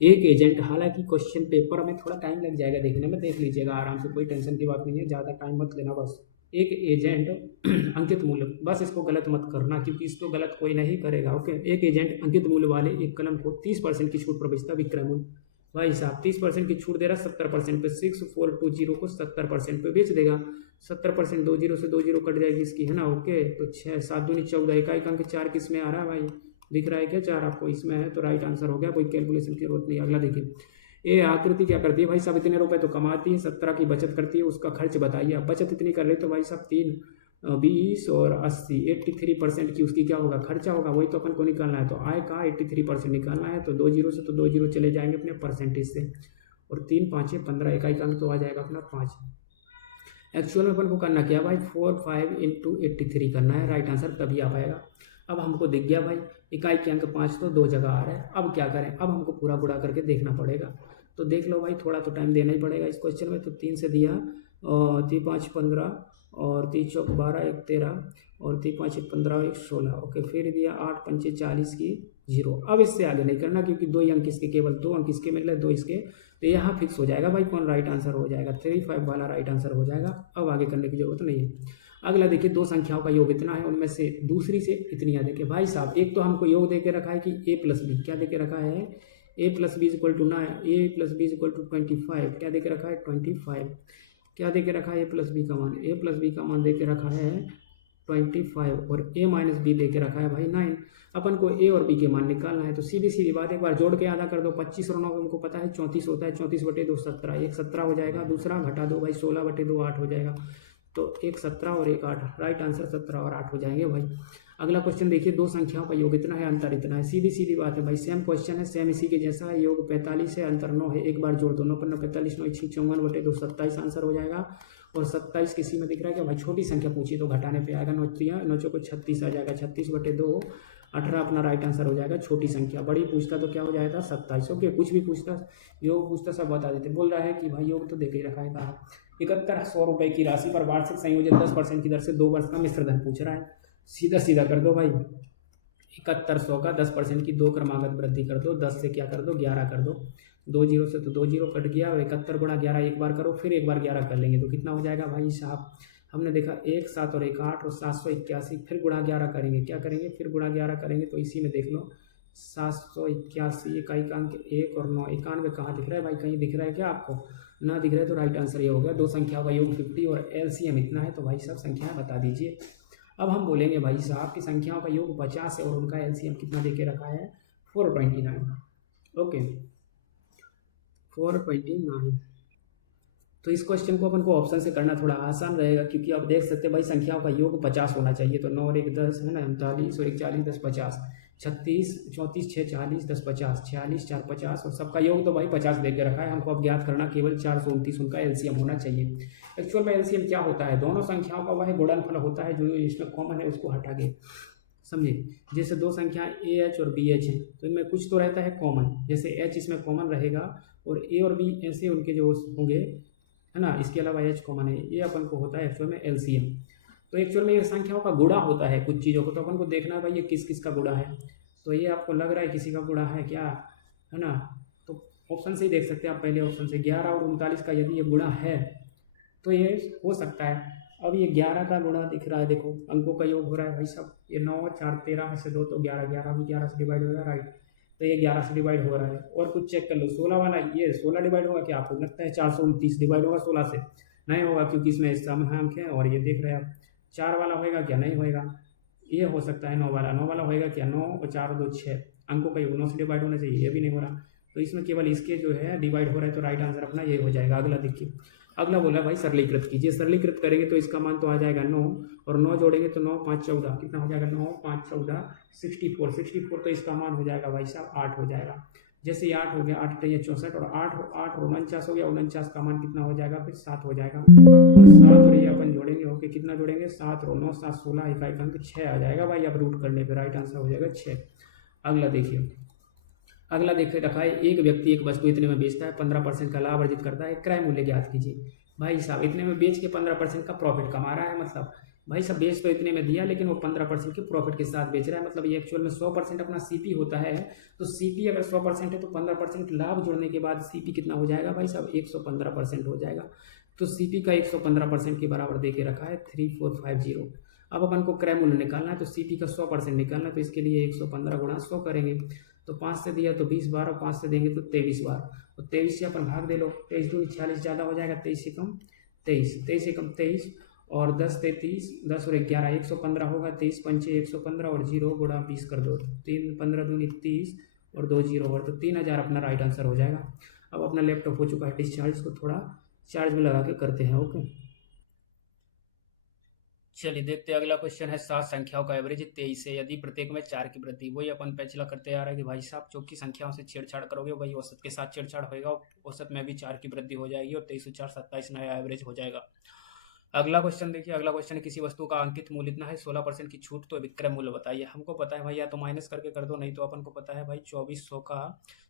एक एजेंट, हालांकि क्वेश्चन पेपर में थोड़ा टाइम लग जाएगा देखने में, देख लीजिएगा आराम से, कोई टेंशन की बात नहीं है, ज़्यादा टाइम मत लेना बस। एक एजेंट अंकित मूल्य, बस इसको गलत मत करना क्योंकि इसको गलत कोई नहीं करेगा। ओके, एक एजेंट अंकित मूल्य वाले एक कलम को 30% की छूट पर बेचता, विक्रय मूल्य भाई साहब 30% की छूट दे रहा, 70% पे 6420 को 70% पे बेच देगा। 70% 2 जीरो से 2 जीरो कट जाएगी इसकी, है ना। ओके, तो 6 7 दूनी 14, इकाई का अंक 4 किस में आ रहा है भाई? दिख रहा है क्या? 4 आपको इसमें है, तो राइट आंसर हो गया, कोई कैलकुलेशन की जरूरत नहीं। अगला देखिए, ये आकृति क्या करती है भाई साहब? इतने रुपए तो कमाती है, 17 की बचत करती है, उसका खर्च बताइए। अब बचत इतनी कर रही तो भाई साहब 3 20 और 80, 83% की उसकी क्या होगा? खर्चा होगा, वही तो अपन को निकालना है। तो आय का 83% निकालना है, तो 2 जीरो से तो 2 जीरो चले जाएंगे अपने परसेंटेज से, और 3 5 15, इकाई का अंक तो आ जाएगा अपना 5। एक्चुअल में अपन को करना क्या भाई? 4 5 × 83 करना है, राइट आंसर तभी आ पाएगा। अब हमको दिख गया भाई इकाई के अंक 5 तो 2 जगह आ रहा है। अब क्या करें? अब हमको पूरा गुणा करके देखना पड़ेगा, तो देख लो भाई, थोड़ा तो टाइम देना ही पड़ेगा इस क्वेश्चन में। तो 3 से दिया, 3 5 15, और 3 चौक 12 1 13, और 3 5 15 1 16। ओके, फिर दिया 8 पंचे 40 की 0। अब इससे आगे नहीं करना क्योंकि 2 अंक इसके, केवल 2 अंक इसके मिल रहे, 2 इसके, तो यहाँ फिक्स हो जाएगा भाई कौन राइट आंसर हो जाएगा? 35 वाला राइट आंसर हो जाएगा। अब आगे करने की जरूरत नहीं है। अगला देखिए, 2 संख्याओं का योग इतना है, उनमें से दूसरी से इतनी है। देखिए भाई साहब, एक तो हमको योग दे के रखा है कि a + b, क्या दे के रखा है? a + b = 9, a + b = 25, क्या दे के रखा है? 25, क्या दे के रखा है? a + b का मान, a + b का मान दे के रखा है 25, और a - b दे के रखा है भाई 9। अपन को a और b के मान निकालना है, तो सीधी सीधी बात, एक बार जोड़ के आधा कर दो। 25 और 9 हमको पता है 34 होता है, 34/2 17, एक 17 हो जाएगा, दूसरा घटा दो भाई 16/2 8 हो जाएगा, तो एक 17 और एक 8, राइट आंसर 17 और 8 हो जाएंगे भाई। अगला क्वेश्चन देखिए, 2 संख्याओं का योग इतना है, अंतर इतना है, सीधी सीधी बात है भाई, सेम क्वेश्चन है, सेम इसी के जैसा है। योग 45 है, अंतर 9 है, एक बार जोड़ दो, 9 × 45 9 = 54/2 27 आंसर हो जाएगा। और 27 किसी में दिख रहा है क्या भाई? छोटी संख्या पूछी तो घटाने पे आएगा, 9 को 36 आ जाएगा, 36/2 18 अपना राइट आंसर हो जाएगा। छोटी संख्या, बड़ी पूछता तो क्या हो जाएगा? 27। ओके, कुछ भी पूछता, योग पूछता सब बता देते। बोल रहा है कि भाई योग तो देख ही रखा है, कहा 7100 रुपये की राशि पर वार्षिक संयोजन 10% की दर से 2 वर्ष का मिश्र धन पूछ रहा है। सीधा सीधा कर दो भाई, 7100 का 10% की 2 क्रमागत वृद्धि कर दो, 10 से क्या कर दो? 11 कर दो, 2 जीरो से तो 2 जीरो कट गया, और 71 × 11 एक बार करो, फिर एक बार 11 कर लेंगे तो कितना हो जाएगा भाई साहब? हमने देखा 1 7 और 1 8 और 781, फिर गुणा 11 करेंगे, क्या करेंगे? फिर गुणा 11 करेंगे, तो इसी में देख लो 781, इकाई का अंक 1 और 9, 91 कहाँ दिख रहा है भाई? कहीं दिख रहा है क्या आपको? ना दिख रहा है, तो राइट आंसर ये हो गया। 2 संख्याओं का योग 50 और एलसीएम इतना है, तो भाई सब संख्याएं बता दीजिए। अब हम बोलेंगे भाई साहब की संख्याओं का योग 50 है और उनका एलसीएम कितना दे के रखा है? 429। ओके, 429। तो इस क्वेश्चन को अपन को ऑप्शन से करना थोड़ा आसान रहेगा, क्योंकि आप देख सकते हैं भाई संख्याओं का योग 50 होना चाहिए, तो 9 और 1 10 है ना, 39 और 1 40 10 50, 36, 34, 6, 40, 10, 50, 46, 4, 50 और सबका योग तो भाई 50 दे के रखा है। हमको अब ज्ञात करना केवल 429 उनका एलसीएम होना चाहिए। एक्चुअल में एलसीएम क्या होता है? दोनों संख्याओं का वह गुणनफल होता है जो इसमें कॉमन है उसको हटा के, समझे। जैसे दो संख्या ए एच और बी एच हैं तो इनमें कुछ तो रहता है कॉमन, जैसे एच इसमें कॉमन रहेगा और ए और बी ऐसे उनके जो होंगे, है ना। इसके अलावा एच कॉमन है, ये अपन को होता है एक्चुअल में एलसीएम। तो एक्चुअल में ये संख्याओं का गुणा होता है कुछ चीज़ों को, तो अपन को देखना है भाई ये किस किस का गुणा है। तो ये आपको लग रहा है किसी का गुणा है क्या, है ना। तो ऑप्शन से ही देख सकते हैं आप, पहले ऑप्शन से 11 और 39 का यदि ये गुणा है तो ये हो सकता है। अब ये 11 का गुणा दिख रहा है, देखो अंकों का योग हो रहा है भाई साहब, ये 9, 4, 13 में से 2 तो 11, 11 भी 11 से डिवाइड होगा, राइट। तो ये 11 से डिवाइड हो रहा है। और कुछ चेक कर लो 16 वाला, ये 16 डिवाइड होगा क्या? आपको लगता है 429 डिवाइड होगा 16 से? नहीं होगा, क्योंकि इसमें समअंक है। और ये देख रहे हैं आप 4 वाला होएगा क्या? नहीं होएगा। ये हो सकता है 9 वाला, 9 वाला होएगा क्या? 9 और 4 2 6 अंकों का योग 9 से डिवाइड होना चाहिए, ये भी नहीं हो रहा। तो इसमें केवल इसके जो है डिवाइड हो रहा है, तो राइट आंसर अपना ये हो जाएगा। अगला देखिए, अगला बोला भाई सरलीकृत कीजिए। सरलीकृत करेंगे तो इसका मान तो आ जाएगा 9 और 9 जोड़ेंगे तो 9 5 14 कितना हो जाएगा? 9 5 14 64, 64 तो इसका मान हो जाएगा भाई साहब 8 हो जाएगा। जैसे ये 8 हो गया, 8 ये 64 और 8 8 और 49 हो गया, 49 का मान कितना हो जाएगा? फिर 7 हो जाएगा। और 7 और ये अपन जोड़ेंगे, ओके कितना जोड़ेंगे? 7 और 9 7 16 इकाई अंक 6 आ जाएगा भाई। अब रूट करने पर राइट आंसर हो जाएगा 6। अगला देखिए, अगला देख रखा है, एक व्यक्ति एक वस्तु इतने में बेचता है, 15% का लाभ अर्जित करता है, क्रय मूल्य ज्ञात कीजिए। भाई साहब इतने में बेच के 15% का प्रॉफिट कमा रहा है, मतलब भाई साहब बेच तो इतने में दिया लेकिन वो 15% के प्रॉफिट के साथ बेच रहा है। मतलब ये एक्चुअल में 100% अपना सीपी होता है। तो सीपी अगर 100% है तो 15% लाभ जोड़ने के बाद सीपी कितना हो जाएगा भाई साहब? 115% हो जाएगा। तो सीपी का 115% के बराबर दे के रखा है 3450। अब अपन को क्रय मूल्य निकालना है तो सीपी का 100% निकालना है, तो इसके लिए 115 गुणा 100 करेंगे। तो 5 से दिया तो 20 बार और 5 से देंगे तो 23 बार, और 23 से अपन भाग दे लो, 23 दूनी 46 ज़्यादा हो जाएगा, 23 से कम 23, 23 से कम 23 और 10 33, 10 और 11 115 होगा, 23 पंचे 115 और 0 गुणा 20 कर दो, 3 15 दूनी 30 और 2 0 और तो 3000 अपना राइट आंसर हो जाएगा। अब अपना लैपटॉप हो चुका है डिस्चार्ज, को थोड़ा चार्ज में लगा के करते हैं, ओके। चलिए देखते हैं अगला क्वेश्चन है, 7 संख्याओं का एवरेज 23 है, यदि प्रत्येक में 4 की वृद्धि। वही अपन पिछला करते आ रहा है कि भाई साहब जो कि संख्याओं से छेड़छाड़ करोगे वही औसत के साथ छेड़छाड़ होएगा, औसत में भी 4 की वृद्धि हो जाएगी और 23 4 27 नया एवरेज हो जाएगा। अगला क्वेश्चन देखिए, अगला क्वेश्चन है, किसी वस्तु का अंकित मूल्य इतना है, 16% की छूट, तो विक्रय मूल्य बताइए। हमको पता है भाई, या तो माइनस करके कर दो, नहीं तो अपन को पता है भाई 2400 का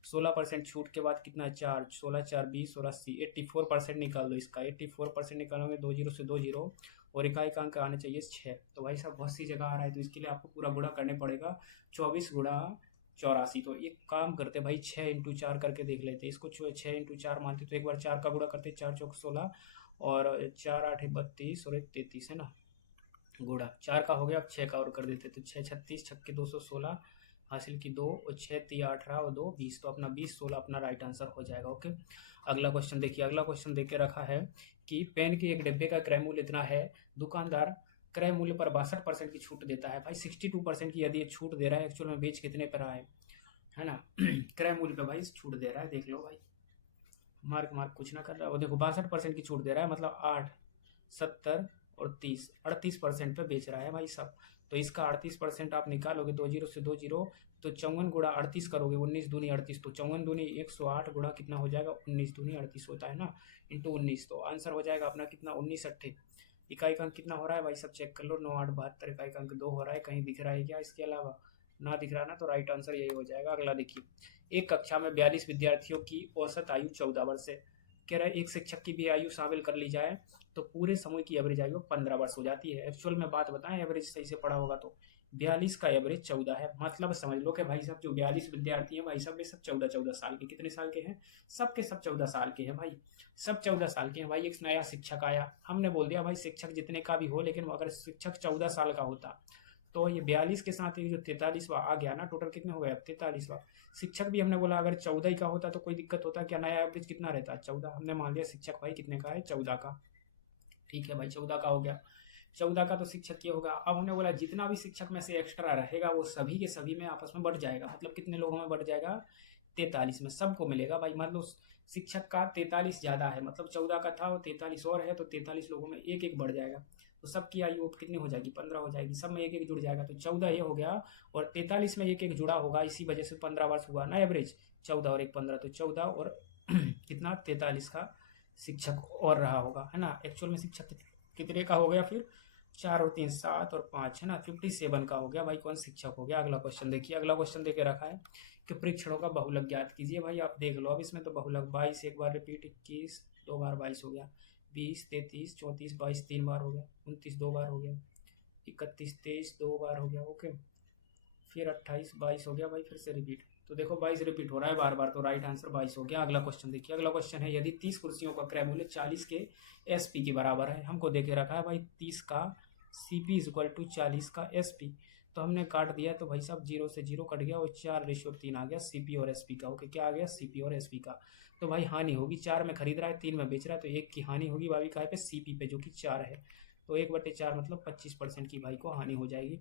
16% छूट के बाद कितना है? 4, 16 4 20 और 80, 84% निकाल दो इसका। 84% निकालोगे 2 0 से 2 0 और इकाई का अंक आना चाहिए 6। तो भाई साहब बहुत सी जगह आ रहा है, तो इसके लिए आपको पूरा गुणा करने पड़ेगा, 24 गुणा 84। तो एक काम करते भाई 6 इंटू 4 करके देख लेते, इसको 6 इंटू 4 मानते तो एक बार 4 का गुणा करते, 4 चौक 16 और 4 8 32 और 1 33 है ना, गुणा 4 का हो गया। अब 6 का और कर देते तो 6 36 छक्के 216 हासिल की 2 और 6 3 18 और 2 20, तो अपना 20 16 अपना राइट आंसर हो जाएगा, ओके। अगला क्वेश्चन देखिए, अगला क्वेश्चन देके रखा है कि पेन के एक डिब्बे का क्रय मूल्य इतना है, दुकानदार क्रय मूल्य पर 62% की छूट देता है। भाई 62% की यदि ये छूट दे रहा है, एक्चुअल में बेच कितने पर रहा है ना क्रय मूल्य पर भाई छूट दे रहा है, देख लो भाई, मार्क मार्क कुछ ना कर रहा है। वो देखो 62% की छूट दे रहा है, मतलब 8 70 और 30 38% पे बेच रहा है भाई साहब। तो इसका 38% आप निकालोगे, 2 0 से 2 0 तो 54 गुणा 38 करोगे, 19 दूनी 38, तो 54 दूनी 108 गुणा कितना हो जाएगा? 19 दूनी 38 होता है ना, इंटू 19, तो आंसर हो जाएगा अपना कितना? 19 8 इकाई का अंक कितना हो रहा है भाई सब चेक कर लो, 9 8 72 इकाई का अंक 2 हो रहा है। कहीं दिख रहा है क्या इसके अलावा? ना दिख रहा ना, तो राइट आंसर यही हो जाएगा। अगला देखिए, एक कक्षा में 42 विद्यार्थियों की औसत आयु 14 वर्ष है। कह रहा है एक शिक्षक की भी आयु शामिल कर ली जाए तो पूरे समूह की एवरेज आयु 15 वर्ष हो जाती है। एक्चुअल में बात बताएं, एवरेज सही से पढ़ा होगा तो 42 का एवरेज 14 है, मतलब समझ लो कि भाई साहब जो 42 विद्यार्थी हैं भाई साहब ये सब 14 साल के। कितने साल के हैं? सब के सब 14 साल के हैं भाई, सब 14 साल के हैं भाई। एक नया शिक्षक आया, हमने बोल दिया भाई शिक्षक जितने का भी हो, लेकिन अगर शिक्षक 14 साल का होता तो ये 42 के साथ एक जो 43वां आ गया ना, टोटल कितने हो गए? 43वां। शिक्षक भी हमने बोला अगर 14 ही का होता तो कोई दिक्कत होता क्या? नया एवरेज कितना रहता? 14। हमने मान लिया शिक्षक भाई कितने का है? 14 का। ठीक है भाई 14 का हो गया, 14 का तो शिक्षक ये होगा। अब हमने बोला जितना भी शिक्षक में से एक्स्ट्रा रहेगा वो सभी के सभी में आपस में बढ़ जाएगा, मतलब कितने लोगों में बढ़ जाएगा? 43 में सबको मिलेगा भाई। मान लो शिक्षक का 43 ज़्यादा है, मतलब 14 का था वो 43 और है, तो 43 लोगों में एक एक बढ़ जाएगा। तो सबकी आयु कितनी हो जाएगी, 15 हो जाएगी। सब में एक एक जुड़ जाएगा तो 14 ये हो गया, और 43 में एक एक जुड़ा होगा, इसी वजह से 15 वर्ष हुआ ना एवरेज। 14 और एक 15, तो 14 और कितना 43 का शिक्षक और रहा होगा, है ना। एक्चुअल में शिक्षक कितने का हो गया फिर, 4 और 3 7 और 5, है ना, 57 का हो गया भाई। कौन शिक्षक हो गया। अगला क्वेश्चन देखिए, अगला क्वेश्चन देके रखा है कि परीक्षणों का बहुलक ज्ञात कीजिए। भाई आप देख लो, अब इसमें तो बहुलक 22 एक बार रिपीट, 21 दो बार 22 हो गया, 20 33 34 22 3 बार हो गया, 29 2 बार हो गया, 31 23 2 बार हो गया, ओके। फिर 28 22 हो गया भाई, फिर से रिपीट। तो देखो 22 रिपीट हो रहा है बार बार, तो राइट आंसर 22 हो गया। अगला क्वेश्चन देखिए, अगला क्वेश्चन है, यदि 30 कुर्सियों का क्रय मूल्य 40 के एसपी के बराबर है। हमको देखे रखा है भाई 30 का सीपी इज इक्वल टू 40 का एसपी, तो हमने काट दिया, तो भाई साहब 0 से 0 कट गया और 4:3 आ गया सीपी और एसपी का, ओके। क्या आ गया, सीपी और एसपी का। तो भाई हानि होगी, 4 में खरीद रहा है 3 में बेच रहा है, तो 1 की हानि होगी भाई काय पे, सीपी पे, जो कि 4 है। तो 1/4 मतलब 25% की भाई को हानि हो जाएगी,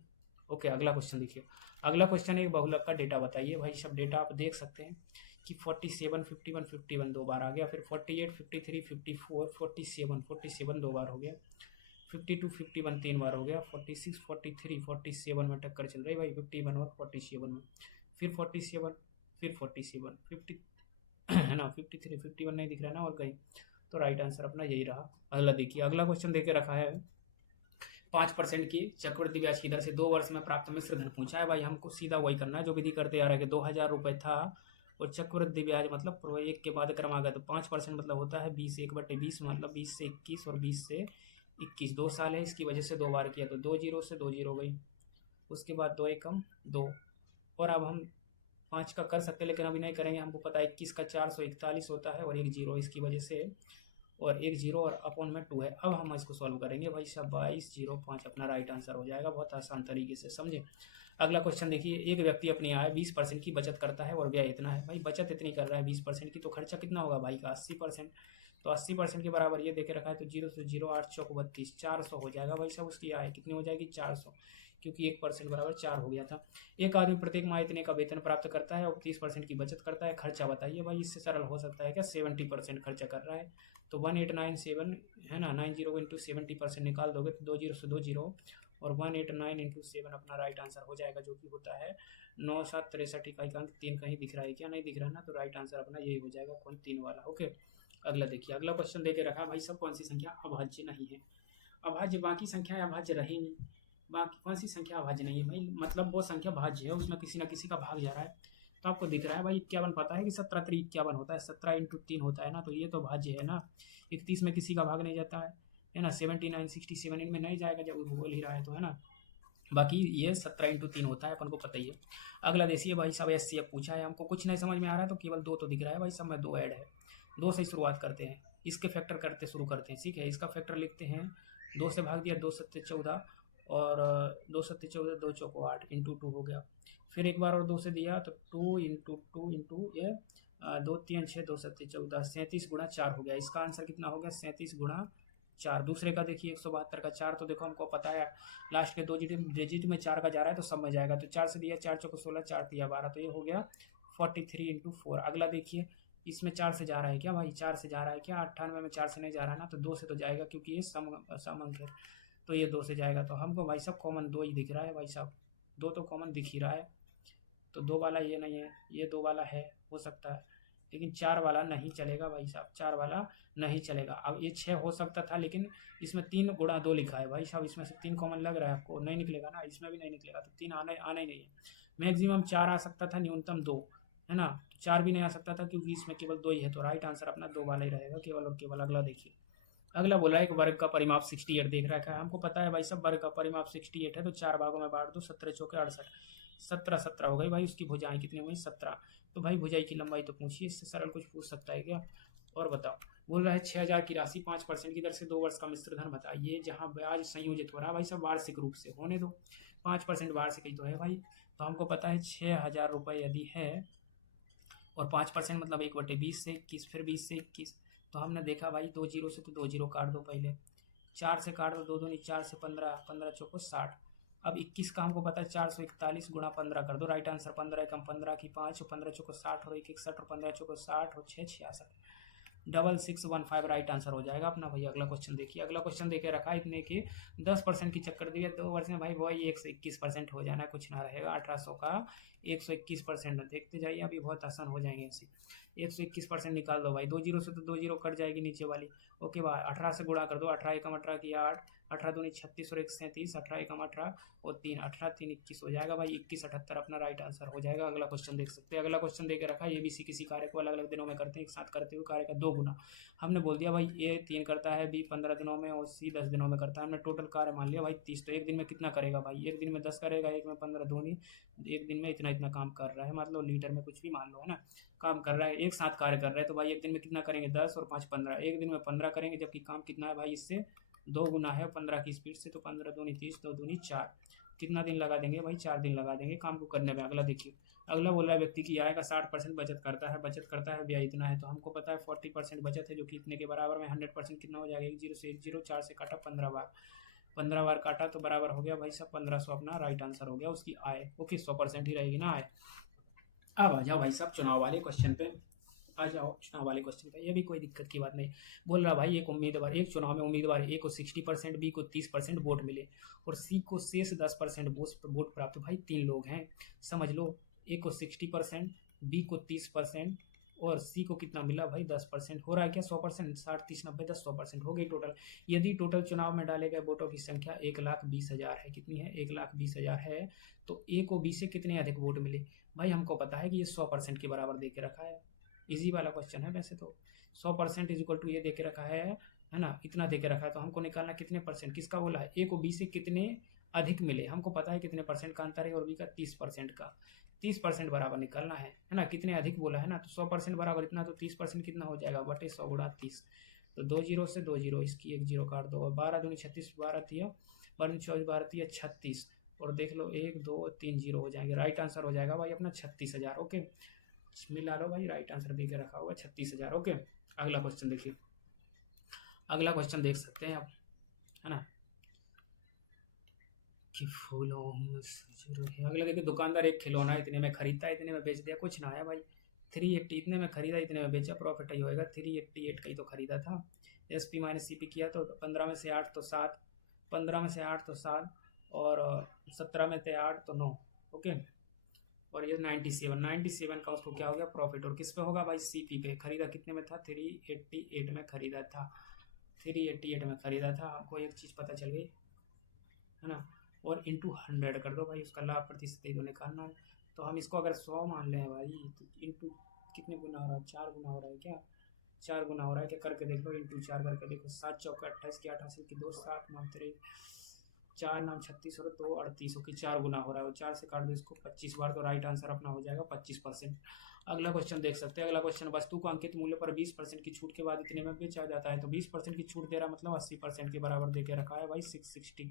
ओके। अगला क्वेश्चन देखिए, अगला क्वेश्चन है बहुलक का डेटा बताइए। भाई सब डेटा आप देख सकते हैं कि 47 51 51 दो बार आ गया, फिर 48 53 54 47 47 दो बार हो गया, 52 51 तीन बार हो गया, 46 43 47 में टक्कर चल रही भाई, 51 और 47 में, फिर 47 फिर 47 50 है ना, 53 51 नहीं दिख रहा है ना, और कहीं। तो राइट आंसर अपना यही रहा। अगला देखिए, अगला क्वेश्चन देके रखा है 5% की चक्रवृद्धि ब्याज की दर से 2 वर्ष में प्राप्त मिश्र धन पूछा है। भाई हमको सीधा वही करना है जो विधि करते आ रहा है कि 2000 रुपये था, और चक्रवृद्धि ब्याज मतलब एक के बाद क्रमागत, तो 5% मतलब होता है 20 1/20, मतलब 20 से 21 और 20 से 21, 2 साल है, इसकी वजह से 2 बार किया, तो 2 0 से 2 0 गई, उसके बाद 2 एकम 2, और अब हम 5 का कर सकते हैं लेकिन अभी नहीं करेंगे। हमको पता है 21 का 441 होता है, और 1 0 इसकी वजह से, और 1 0 और अपॉन में 2 है। अब हम इसको सॉल्व करेंगे भाई साहब, 2205 अपना राइट आंसर हो जाएगा, बहुत आसान तरीके से, समझे। अगला क्वेश्चन देखिए, एक व्यक्ति अपनी आय 20% की बचत करता है और व्यय इतना है। भाई बचत इतनी कर रहा है 20% की, तो खर्चा कितना होगा भाई का 80%, तो 80% के बराबर ये देखे रखा है, तो 0 से 0 8 चौक 32 400 हो जाएगा भाई साहब। उसकी आय कितनी हो जाएगी 400, क्योंकि 1% बराबर 4 हो गया था। एक आदमी प्रत्येक माह इतने का वेतन प्राप्त करता है और 30% की बचत करता है, खर्चा बताइए। भाई इससे सरल हो सकता है क्या, 70% खर्चा कर रहा है, तो 1897 है ना, 90 इंटू 70% निकाल दोगे तो 2 0 से 2 0, और 189 इंटू 7 अपना राइट आंसर हो जाएगा, जो कि होता है 9763 इकाई का अंक। 3 कहीं दिख रहा है क्या, नहीं दिख रहा है ना, तो राइट आंसर अपना यही हो जाएगा, कौन 3 वाला, ओके। अगला देखिए, अगला क्वेश्चन देके रखा भाई सब, कौन सी संख्या अभाज्य नहीं है। अभाज्य, बाकी संख्याएं अभाज्य रहेंगी, बाकी कौन सी संख्या अभाज्य नहीं है भाई, मतलब वो संख्या भाज्य है, उसमें किसी ना किसी का भाग जा रहा है। तो आपको दिख रहा है भाई 51, पता है कि 17 3 51 होता है, 17 इंटू 3 होता है ना, तो ये तो भाज्य है ना। 31 में किसी का भाग नहीं जाता है ना, 79 67 इनमें नहीं जाएगा जब वो बोल ही रहा है, तो है ना। बाकी ये 17 इंटू 3 होता है, अपन को पता ही है। अगला देखिए भाई साहब, SCF पूछा है, हमको कुछ नहीं समझ में आ रहा है, तो केवल 2 तो दिख रहा है भाई सब में, 2 ऐड है, 2 से शुरुआत करते हैं, इसके फैक्टर करते शुरू करते हैं, ठीक है। इसका फैक्टर लिखते हैं, 2 से भाग दिया, 2 7 14, और 2 7 14 2 चौको 8 इंटू 2 हो गया, फिर एक बार और 2 से दिया, तो 2 इंटू ये 2 3 6 2 7 14, 37 गुणा 4 हो गया। इसका आंसर कितना हो गया, 37 गुणा 4। दूसरे का देखिए 172 का 4, तो देखो हमको पता है लास्ट के 2 डिजिट में 4 का जा रहा है, तो सब में जाएगा, तो 4 से दिया, 4 चौको 16, 4 दिया 12, तो ये हो गया 43 इंटू 4। अगला देखिए, इसमें 4 से जा रहा है क्या भाई, 4 से जा रहा है क्या, 98 में 4 से नहीं जा रहा है ना, तो 2 से तो जाएगा, क्योंकि ये सम अंक है, तो ये 2 से जाएगा। तो हमको भाई साहब कॉमन 2 ही दिख रहा है भाई साहब, 2 तो कॉमन दिख ही रहा है, तो 2 वाला ये नहीं है, ये 2 वाला है, हो सकता है, लेकिन 4 वाला नहीं चलेगा भाई साहब, 4 वाला नहीं चलेगा। अब ये 6 हो सकता था, लेकिन इसमें 3 गुणा 2 लिखा है भाई साहब, इसमें से 3 कॉमन लग रहा है आपको, नहीं निकलेगा ना, इसमें भी नहीं निकलेगा, तो 3 आना ही नहीं है। मैक्सिमम 4 आ सकता था, न्यूनतम 2, है ना, 4 भी नहीं आ सकता था, क्योंकि इसमें केवल 2 ही है, तो राइट आंसर अपना 2 वाला ही रहेगा, केवल और केवल। अगला देखिए, अगला बोला है कि वर्ग का परिमाप 68 देख रखा है, हमको पता है भाई सब वर्ग का परिमाप 68 है, तो 4 भागों में बांट दो, 17 चौके 68, 17 17 हो गई भाई। उसकी भुजाएं कितनी हुई, 17। तो भाई भुजाई की लंबाई तो पूछिए, इससे सरल कुछ पूछ सकता है क्या, और बताओ। बोल रहा है 6000 की राशि 5% की दर से 2 वर्ष का मिश्र धन बताइए, जहां ब्याज संयोजित हो रहा है भाई सब वार्षिक रूप से, होने दो, 5% वार्षिक ही तो है भाई। तो हमको पता है 6000 रुपये यदि है, और 5% मतलब 1/20 से 21, फिर 20 से 21, तो हमने देखा भाई 2 0 से, तो 2 0 काट दो पहले, 4 से काट दो, 2 दूनी 4 से 15, 15 चौको 60। अब 21 का हमको पता है 441 गुणा 15 कर दो, राइट आंसर 15 एकम 15 की 5, और 15 चौको 60, और 1 61, और 15 चौको 60, और 6 66। 6615 राइट आंसर हो जाएगा अपना भैया। अगला क्वेश्चन देखिए, अगला क्वेश्चन देके रखा है इतने के 10% की चक्कर दिया 2 वर्ष में भाई वही 121% हो जाना, कुछ ना रहेगा। 1800 का 121% देखते जाइए, अभी बहुत आसान हो जाएंगे ऐसे। 121% निकाल दो भाई, 2 जीरो से तो 2 जीरो कट जाएगी नीचे वाली। ओके भाई 18 से गुणा कर दो, 18 एकम 18 की 8, 18 दूनी 36 और 1 37, 18 एकम 18 और 3, 18 3 21 हो जाएगा भाई। 2178 अपना राइट आंसर हो जाएगा। अगला क्वेश्चन देख सकते हैं, अगला क्वेश्चन देके रखा है एबीसी किसी कार्य को अलग अलग दिनों में करते हैं, एक साथ करते हुए कार्य का 2 गुना। हमने बोल दिया भाई ए 3 करता है, बी 15 दिनों में और सी 10 दिनों में करता है। हमने टोटल कार्य मान लिया भाई 30, तो एक दिन में कितना करेगा भाई, एक दिन में 10 करेगा, एक में 15, दूनी एक दिन में इतना इतना काम कर रहा है, मतलब लीटर में कुछ भी मान लो है ना, काम कर रहा है, एक साथ कार्य कर रहा है। तो भाई एक दिन में कितना करेंगे 10 और 5 15, एक दिन में 15 करेंगे, जबकि काम कितना है भाई इससे 2 गुना है 15 की स्पीड से, तो 15 दूनी 30, 2 दूनी 4, कितना दिन लगा देंगे भाई 4 दिन लगा देंगे काम को करने में। अगला देखिए, अगला बोल रहा है व्यक्ति की आय का 60% बचत करता है व्यय इतना है। तो हमको पता है 40% बचत है, जो कि इतने के बराबर में 100% कितना हो जाएगा, 1 जीरो से 1 जीरो, 4 से काटा 15 बार, 15 बार काटा तो बराबर हो गया भाई सब 1500 अपना राइट आंसर हो गया उसकी आय। ओके 100% ही रहेगी ना आय। अब आ जाओ भाई साहब चुनाव वाले क्वेश्चन पे, आ जाओ चुनाव वाले क्वेश्चन पे, ये भी कोई दिक्कत की बात नहीं। बोल रहा भाई एक चुनाव में उम्मीदवार ए को 60%, बी को 30% वोट मिले और सी को शेष 10% वोट प्राप्त। भाई 3 लोग हैं, समझ लो, ए को 60%, बी को 30% और सी को कितना मिला भाई 10%। हो रहा है क्या 100%, 60 30 90 10 100% हो गई टोटल। यदि टोटल चुनाव में डाले गए वोटों की संख्या 1,20,000 है, कितनी है 1,20,000 है, तो ए को बी से कितने अधिक वोट मिले। भाई हमको पता है कि ये 100% के बराबर दे के रखा है, इजी वाला क्वेश्चन है वैसे तो। 100% इज इक्वल टू ये दे के रखा है ना, इतना दे के रखा है, तो हमको निकालना कितने परसेंट, किसका बोला है, ए को बी से कितने अधिक मिले। हमको पता है कितने परसेंट का अंतर है और बी का 30% का, 30% बराबर निकालना है ना, कितने अधिक बोला है ना, तो 100% बराबर इतना, तो 30% कितना हो जाएगा बटे 100 गुणा 30, तो 2 जीरो से 2 जीरो, इसकी 1 जीरो काट दो, और 12 दूनी 36, 12 तिया 12 24 12 तिया 36, और देख लो 1 2 3 जीरो हो जाएंगे, राइट आंसर हो जाएगा भाई अपना 36,000। ओके मिला लो भाई, राइट आंसर दे के रखा हुआ 36,000। ओके अगला क्वेश्चन देखिए, अगला क्वेश्चन देख सकते हैं आप, है ना, कि फूलों है। अगला देखिए, दुकानदार एक खिलौना इतने में खरीदता है, इतने में बेच दिया, कुछ ना है भाई। 380 इतने में खरीदा, इतने में बेचा, प्रॉफिट ही होएगा। 388 का ही तो खरीदा था, एसपी माइनस सीपी किया तो 15 में से 8 तो 7, 15 में से 8 तो 7, और 17 में से 8 तो 9। ओके और ये 97 का उसको क्या हो गया प्रॉफिट, और किस पे होगा भाई सीपी पे। खरीदा कितने में था 388 में खरीदा था, 388 में खरीदा था। आपको एक चीज़ पता चल गई है ना, और इंटू 100 कर दो भाई, उसका लाभ प्रतिशत ही तो निकालना है। तो हम इसको अगर 100 मान लें भाई, तो इंटू कितने गुना हो रहा है, 4 गुना हो रहा है क्या, 4 गुना हो रहा है क्या, करके देख लो, इंटू 4 करके देखो, 7 चौका 28 की 88 की 2, 7 9 3 4 9 36 और 2 38, की 4 गुना हो रहा है, और 4 से काट दो इसको 25 बार, तो राइट आंसर अपना हो जाएगा 25%। अगला क्वेश्चन देख सकते हैं, अगला क्वेश्चन, वस्तु को अंकित मूल्य पर 20% की छूट के बाद इतने में बेचा जाता है। तो 20% की छूट दे रहा मतलब 80% के बराबर दे के रखा है भाई 660।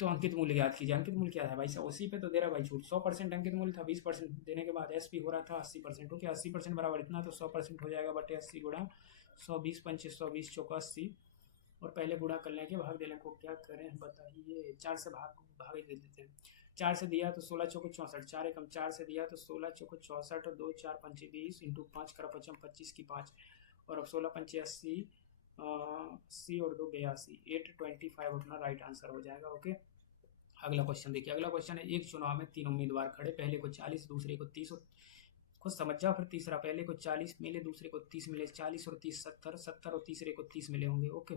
तो अंकित मूल्य याद कीजिए, अंकित मूल्य क्या है भाई साहब, उसी पे तो दे रहा भाई छूट। 100% अंकित मूल्य था, 20% देने के बाद एसपी हो रहा था 80%। ओके 80% बराबर इतना, तो 100% हो जाएगा बटे 80 गुणा 100, 20 पंचे 120 चौका 80, और पहले गुणा कर लें कि भाग देने को क्या करें बताइए, 4 से भाग दे देते हैं। 4 से दिया तो 16 चौको 64, 4 एकम 4 से दिया तो 16 चौको 64, और 2 4 पंचे 20, इंटू 5 करा 55 25 की 5, और अब 16 पंचे 80, 80 और 2 82, 825 अपना राइट आंसर हो जाएगा। ओके अगला क्वेश्चन देखिए, अगला क्वेश्चन है, एक चुनाव में 3 उम्मीदवार खड़े, पहले को 40, दूसरे को 30, खुद समझ जाओ। फिर तीसरा, पहले को 40 मिले, दूसरे को 30 मिले, 40 और 30 70, 70 और तीसरे को 30 मिले होंगे। ओके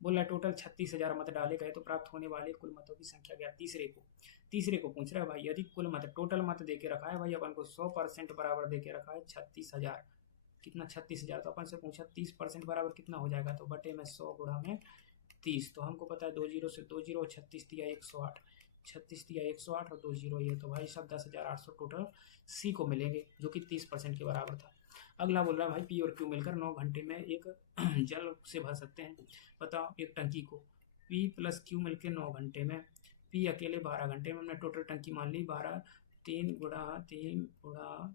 बोल रहा है टोटल 36,000 मत डाले गए तो प्राप्त होने वाले कुल मतों की संख्या क्या। तीसरे को पूछ रहा है भाई, यदि कुल मत टोटल मत दे के रखा है भाई, अपन को 100% बराबर दे के रखा है 36,000, कितना 36,000, तो अपन से पूछा 30% बराबर कितना हो जाएगा, तो बटे में 100 गुणा में 30, तो हमको पता है 2 जीरो से 2 जीरो, 36 दिया 108, 36 दिया 108 और 2 जीरो ये, तो भाई सब 10,800 टोटल सी को मिलेंगे, जो कि 30% के बराबर था। अगला बोल रहा है भाई पी और क्यू मिलकर 9 घंटे में एक जल से भर सकते हैं। बताओ एक टंकी को पी प्लस क्यू मिलकर 9 घंटे में, पी अकेले 12 घंटे में, हमने टोटल टंकी मान ली 12, 3 गुणा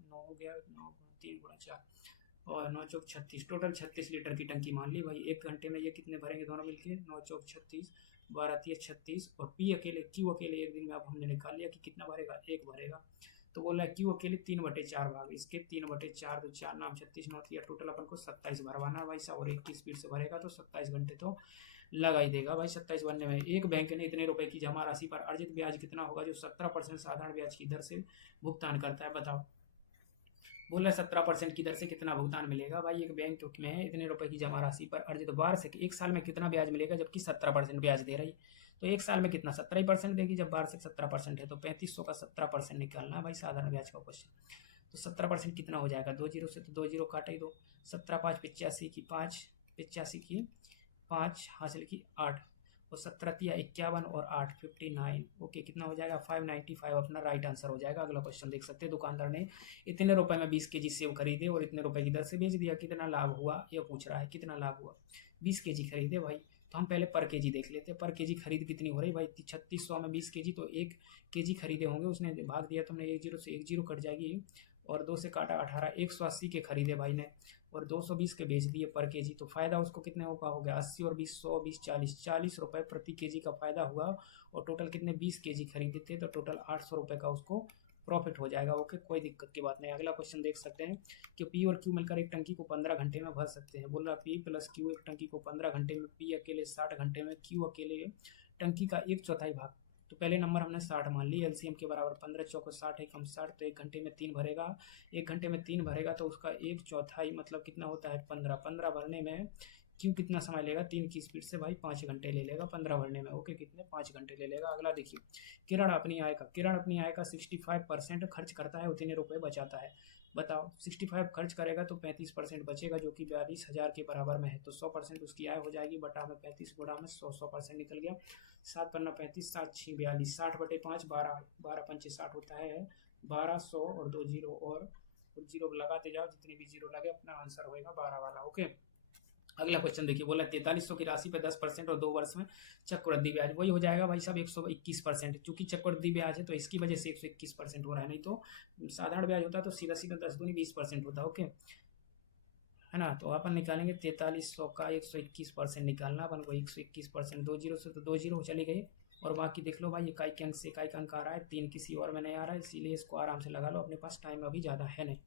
9 हो गया, 9 गुणा 3 गुणा 4 और 9 चौक 36, टोटल 36 लीटर की टंकी मान ली भाई। एक घंटे में ये कितने भरेंगे दोनों मिलके, 9 चौक 36, 12 36, और पी अकेले क्यू अकेले एक दिन में अब हमने निकाल लिया कि कितना भरेगा, 1 भरेगा। तो बोला क्यू अकेले 3/4 भाग इसके 3/4 तो 4 नाम 36 9 या टोटल अपन को 27 भरवाना भाई साहब, और 1 की स्पीड से भरेगा तो 27 घंटे तो लगा ही देगा भाई 27 बनने में। एक बैंक ने इतने रुपए की जमा राशि पर अर्जित ब्याज कितना होगा जो 17% साधारण ब्याज की दर से भुगतान करता है, बताओ। बोल रहे 17% की दर से कितना भुगतान मिलेगा भाई। एक बैंक में इतने रुपए की जमा राशि पर अर्जित वार्षिक एक साल में कितना ब्याज मिलेगा जबकि 17% ब्याज दे रही, तो एक साल में कितना 17% देगी। जब वार्षिक 17% है तो 3500 का 17% निकालना है भाई, साधारण ब्याज का क्वेश्चन। तो 17% कितना हो जाएगा, 2 जीरो से तो 2 जीरो काटा ही दो। 17 5 85 की 5, 85 की 5 हासिल की 8 और 17 तिया 51 और 8 59। ओके, कितना हो जाएगा 595 अपना राइट आंसर हो जाएगा। अगला क्वेश्चन देख सकते हैं, दुकानदार ने इतने रुपए में 20 केजी सेव खरीदे और इतने रुपए की दर से बेच दिया, कितना लाभ हुआ ये पूछ रहा है। कितना लाभ हुआ, 20 केजी खरीदे भाई, तो हम पहले पर केजी देख लेते हैं। पर केजी खरीद कितनी हो रही भाई, 3600 में 20 केजी तो 1 केजी खरीदे होंगे, उसने भाग दिया तो हमने 1 जीरो से 1 जीरो कट जाएगी और 2 से काटा 18, 180 के खरीदे भाई ने और 220 के बेच दिए पर केजी, तो फायदा उसको कितने का हो गया 80 और 20 100 20 40 रुपए प्रति केजी का फायदा हुआ। और टोटल कितने 20 केजी खरीदे थे तो टोटल 800 रुपए का उसको प्रॉफिट हो जाएगा। ओके, कोई दिक्कत की बात नहीं। अगला क्वेश्चन देख सकते हैं कि पी और क्यू मिलकर एक टंकी को 15 घंटे में भर सकते हैं। बोल रहा पी प्लस क्यू एक टंकी को 15 घंटे में, पी अकेले 60 घंटे में, क्यू अकेले टंकी का 1/4 भाग। तो पहले नंबर हमने 60 मान ली, एलसीएम के बराबर 15 चौको 60 एकम 60, तो 1 घंटे में 3 भरेगा। 1 घंटे में 3 भरेगा तो उसका 1/4 मतलब कितना होता है 15। 15 भरने में क्यों कितना समय लेगा, 3 की स्पीड से भाई 5 घंटे ले लेगा 15 भरने में। ओके, कितने 5 घंटे ले लेगा। अगला देखिए, किरण अपनी आय का 65% खर्च करता है, उतने रुपए बचाता है। बताओ 65 खर्च करेगा तो 35% बचेगा जो कि 42,000 के बराबर में है। तो 100% उसकी आय हो जाएगी, बटा में 35 गुणा में 100, 100% निकल गया। 7 पन्ना 35, 7 6 42, 60/5 12, 12 पंचे 60 होता है 1200 और 2 जीरो और जीरो लगाते जाओ, जितने भी जीरो लगे अपना आंसर होएगा 12 वाला। ओके, अगला क्वेश्चन देखिए, बोला 4300 की राशि पे 10% और 2 वर्ष में चक्रवृद्धि ब्याज, वही हो जाएगा भाई साहब 121%। चूंकि चक्रवृद्धि ब्याज है तो इसकी वजह से 121% हो रहा है, नहीं तो साधारण ब्याज होता तो सीधा सीधा 10 दूनी 20% होता। ओके है ना, तो अपन निकालेंगे 4300 का 121% निकालना अपन को, 121%, 2 जीरो से तो 2 जीरो चली गई और बाकी देख लो भाई इकाई के अंक से इकाई का अंक आ रहा है, 3 किसी और में नहीं आ रहा है, इसीलिए इसको आराम से लगा लो, अपने पास टाइम अभी ज़्यादा है नहीं।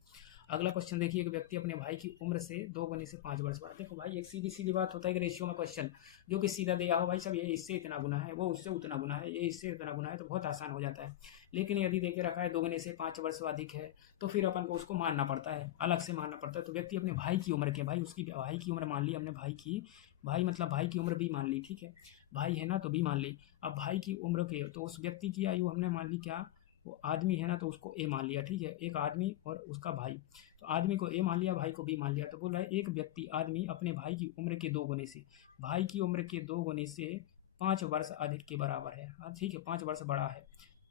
अगला क्वेश्चन देखिए, एक व्यक्ति अपने भाई की उम्र से 2 गुने से 5 वर्ष बड़ा। देखो भाई एक सीधी सीधी बात होता है कि रेशियो में क्वेश्चन जो कि सीधा दिया हो भाई साहब, ये इससे इतना गुना है, वो उससे उतना गुना है, ये इससे इतना गुना है, तो बहुत आसान हो जाता है। लेकिन यदि देके रखा है 2 गुने से 5 वर्ष अधिक है तो फिर अपन को उसको मानना पड़ता है, अलग से मानना पड़ता है। तो व्यक्ति अपने भाई की उम्र के, भाई उसकी भाई की उम्र मान ली हमने, भाई मतलब भाई की उम्र भी मान ली, ठीक है, भाई है ना तो भी मान ली। अब भाई की उम्र के तो उस व्यक्ति की आयु हमने मान ली क्या, वो आदमी है ना तो उसको ए मान लिया, ठीक है, एक आदमी और उसका भाई, तो आदमी को ए मान लिया, भाई को बी मान लिया। तो बोल रहा है एक व्यक्ति आदमी अपने भाई की उम्र के 2 गुने से, भाई की उम्र के 2 गुने से 5 वर्ष अधिक के बराबर है। हाँ ठीक है, 5 वर्ष बड़ा है,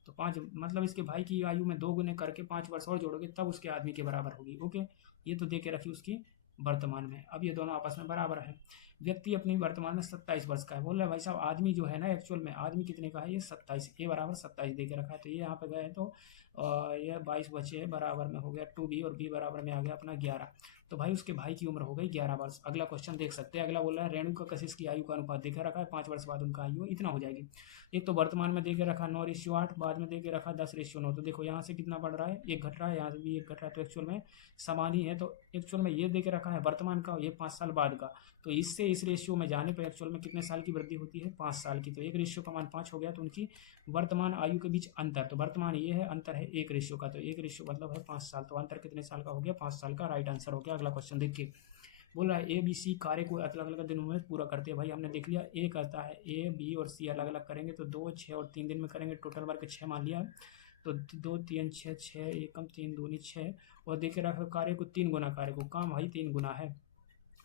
तो 5 मतलब इसके भाई की आयु में 2 गुने करके 5 वर्ष और जोड़ोगे तब उसके आदमी के बराबर होगी। ओके, ये तो दे के रखी उसकी वर्तमान में, अब ये दोनों आपस में बराबर है। व्यक्ति अपनी वर्तमान में 27 वर्ष का है। बोल रहे भाई साहब आदमी जो है ना एक्चुअल में आदमी कितने का है, ये 27, ए बराबर 27 दे के रखा है, तो ये यहाँ पे गए तो ये 22 बचे बराबर में हो गया 2b और b बराबर में आ गया अपना 11। तो भाई उसके भाई की उम्र हो गई 11 वर्ष। अगला क्वेश्चन देख सकते हैं, अगला बोल रहा है रेणु का कशिश की आयु का अनुपात देखे रखा है, 5 वर्ष बाद उनका आयु इतना हो जाएगी। एक तो वर्तमान में देके रखा 9:8, बाद में देके रखा 10:9। तो देखो यहाँ से कितना बढ़ रहा है, 1 घट रहा है, यहाँ से भी 1 घट रहा है, तो एक्चुअल में समान ही है। तो एक्चुअल में ये देके रखा है वर्तमान का, ये 5 साल बाद का, तो इससे इस रेशियो में जाने पर एक्चुअल में कितने साल की वृद्धि होती है, 5 साल की। तो एक रेशियो का मान 5 हो गया, तो उनकी वर्तमान आयु के बीच अंतर, तो वर्तमान ये है, अंतर है 1 रेशियो का, तो 1 रेशियो मतलब है 5 साल, तो अंतर कितने साल का हो गया, 5 साल का राइट आंसर हो गया। अगला क्वेश्चन देखिए, बोल रहा है ए बी सी कार्य को अलग अलग दिनों में पूरा करते हैं। भाई हमने देख लिया ए करता है, ए बी और सी अलग अलग करेंगे तो 2 6 और 3 दिन में करेंगे, टोटल वर्क 6 मान लिया, तो 2 3 6 6 एकम 3 दूनी 6 और देखे रखा कार्य को 3 गुना, कार्य को काम भाई 3 गुना है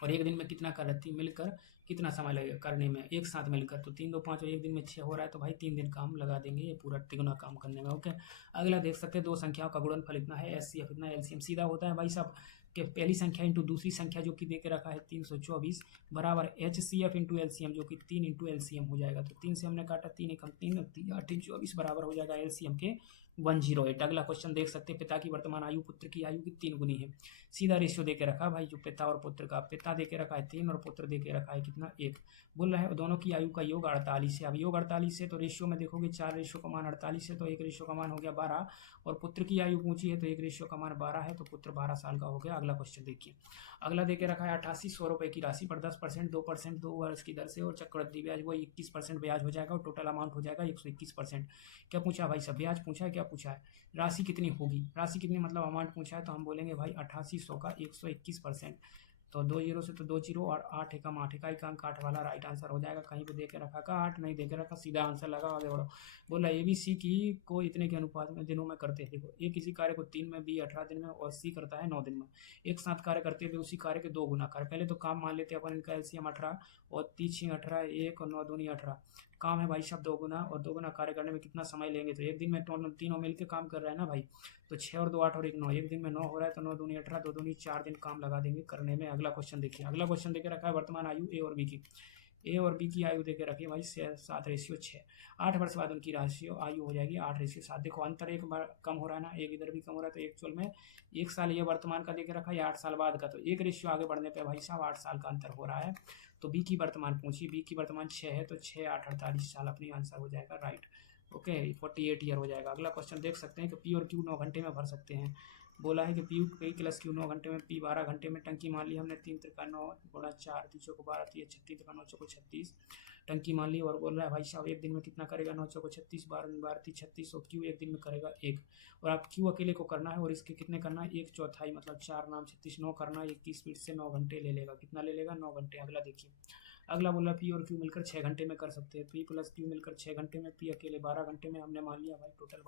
और एक दिन में कितना कर रही मिलकर कितना समय लगेगा करने में, एक साथ मिलकर, तो 3 2 5 और एक दिन में 6 हो रहा है, तो भाई 3 दिन काम लगा देंगे ये पूरा 3 गुना काम करने में। ओके, अगला देख सकते हैं 2 संख्याओं का गुणनफल इतना है, एचसीएफ इतना, एलसीएम सीधा होता है भाई साहब कि पहली संख्या इंटू दूसरी संख्या जो कि दे के रखा है 324 बराबर एचसीएफ इंटू एलसीएम जो कि 3 इंटू एलसीएम हो जाएगा। तो 3 से हमने काटा 3 एकम 3 8 24 बराबर हो जाएगा एलसीएम के 108। अगला क्वेश्चन देख सकते हैं, पिता की वर्तमान आयु पुत्र की आयु की 3 गुनी है। सीधा रेशियो दे के रखा है भाई, जो पिता और पुत्र का, पिता दे के रखा है 3 और पुत्र दे के रखा है कितना 1। बोल रहा है दोनों की आयु का योग 48 है। अब योग 48 है तो रेशियो में देखोगे 4 रेशियो का मान 48 है तो 1 रेशियो का मान हो गया 12, और पुत्र की आयु पूछी है तो 1 रेशियो का मान 12 है तो पुत्र 12 साल का हो गया। अगला क्वेश्चन देखिए, अगला दे के रखा है 8800 रुपये की राशि पर 10%, 2%, 2 वर्ष की दर से और चक्रवृद्धि ब्याज वो 21% ब्याज हो जाएगा और टोटल अमाउंट हो जाएगा 121%। क्या पूछा भाई सब, ब्याज पूछा है, क्या पूछा है, राशि कितनी होगी, राशि कितनी मतलब अमाउंट पूछा है, तो हम बोलेंगे भाई 8800 का 121%, तो 2 जीरो से तो 2 जीरो और 8 एकम 8 इकाई का अंक 8 वाला राइट आंसर हो जाएगा। कहीं पे दे के रखा का 8 नहीं दे के रखा, सीधा आंसर लगा, आगे बढ़ो। बोला ABC की को इतने के अनुपात में दिनों में करते हैं। देखो ए किसी कार्य को 3 में, B 18 दिन में और C करता है 9 दिन में। एक साथ कार्य करते हुए उसी कार्य के 2 गुना कार्य। पहले तो काम मान लेते हैं अपन, इनका LCM 18 और 3 18 1 और 9 दूनी 18। काम है भाई साहब 2 गुना, और 2 गुना कार्य करने में कितना समय लेंगे, तो एक दिन में तीनों मिलकर काम कर रहे हैं ना भाई, तो 6 और 2 8 और 1 9, एक दिन में 9 हो रहा है तो 9 दूनी 18, 2 दूनी 4 दिन काम लगा देंगे करने में। अगला क्वेश्चन देखिए, अगला क्वेश्चन देके रखा है वर्तमान आयु ए और बी की। ए और बी की आयु देके रखी है भाई 7:6। 8 वर्ष बाद उनकी राशि आयु हो जाएगी 8:7। देखो अंतर एक बार कम हो रहा है ना, एक इधर भी कम हो रहा है, तो एक्चुअल में 1 साल ये वर्तमान का देके रखा है, 8 साल बाद का, तो 1 रेशियो आगे बढ़ने पे भाई साहब 8 साल का अंतर हो रहा है। तो बी की वर्तमान पूछी, बी की वर्तमान 6 है तो 6 8 48 साल अपनी आंसर हो जाएगा राइट। ओके 48 ईयर हो जाएगा। अगला क्वेश्चन देख सकते हैं कि पी और क्यू 9 घंटे में भर सकते हैं। बोला है कि पी प्लस क्यू 9 घंटे में, पी 12 घंटे में। टंकी मान ली हमने 3 त्रिका 9 गुणा 4 तीसों को 12 3 36 त्रिका 9 चौको 36 टंकी मान ली। और बोल रहा है भाई साहब एक दिन में कितना करेगा, 9 चौको 36 12 12 3 36, और क्यू एक दिन में करेगा 1। और आप क्यू अकेले को करना है और इसके कितने करना है, 1/4 मतलब 4 नाम 36 9 करना है, 1 की स्पीड से 9 घंटे ले लेगा। कितना ले लेगा, 9 घंटे। अगला देखिए, अगला बोला पी और क्यू मिलकर 6 घंटे में कर सकते हैं। पी प्लस क्यू मिलकर 6 घंटे में, पी अकेले 12 घंटे में। हमने मान लिया भाई टोटल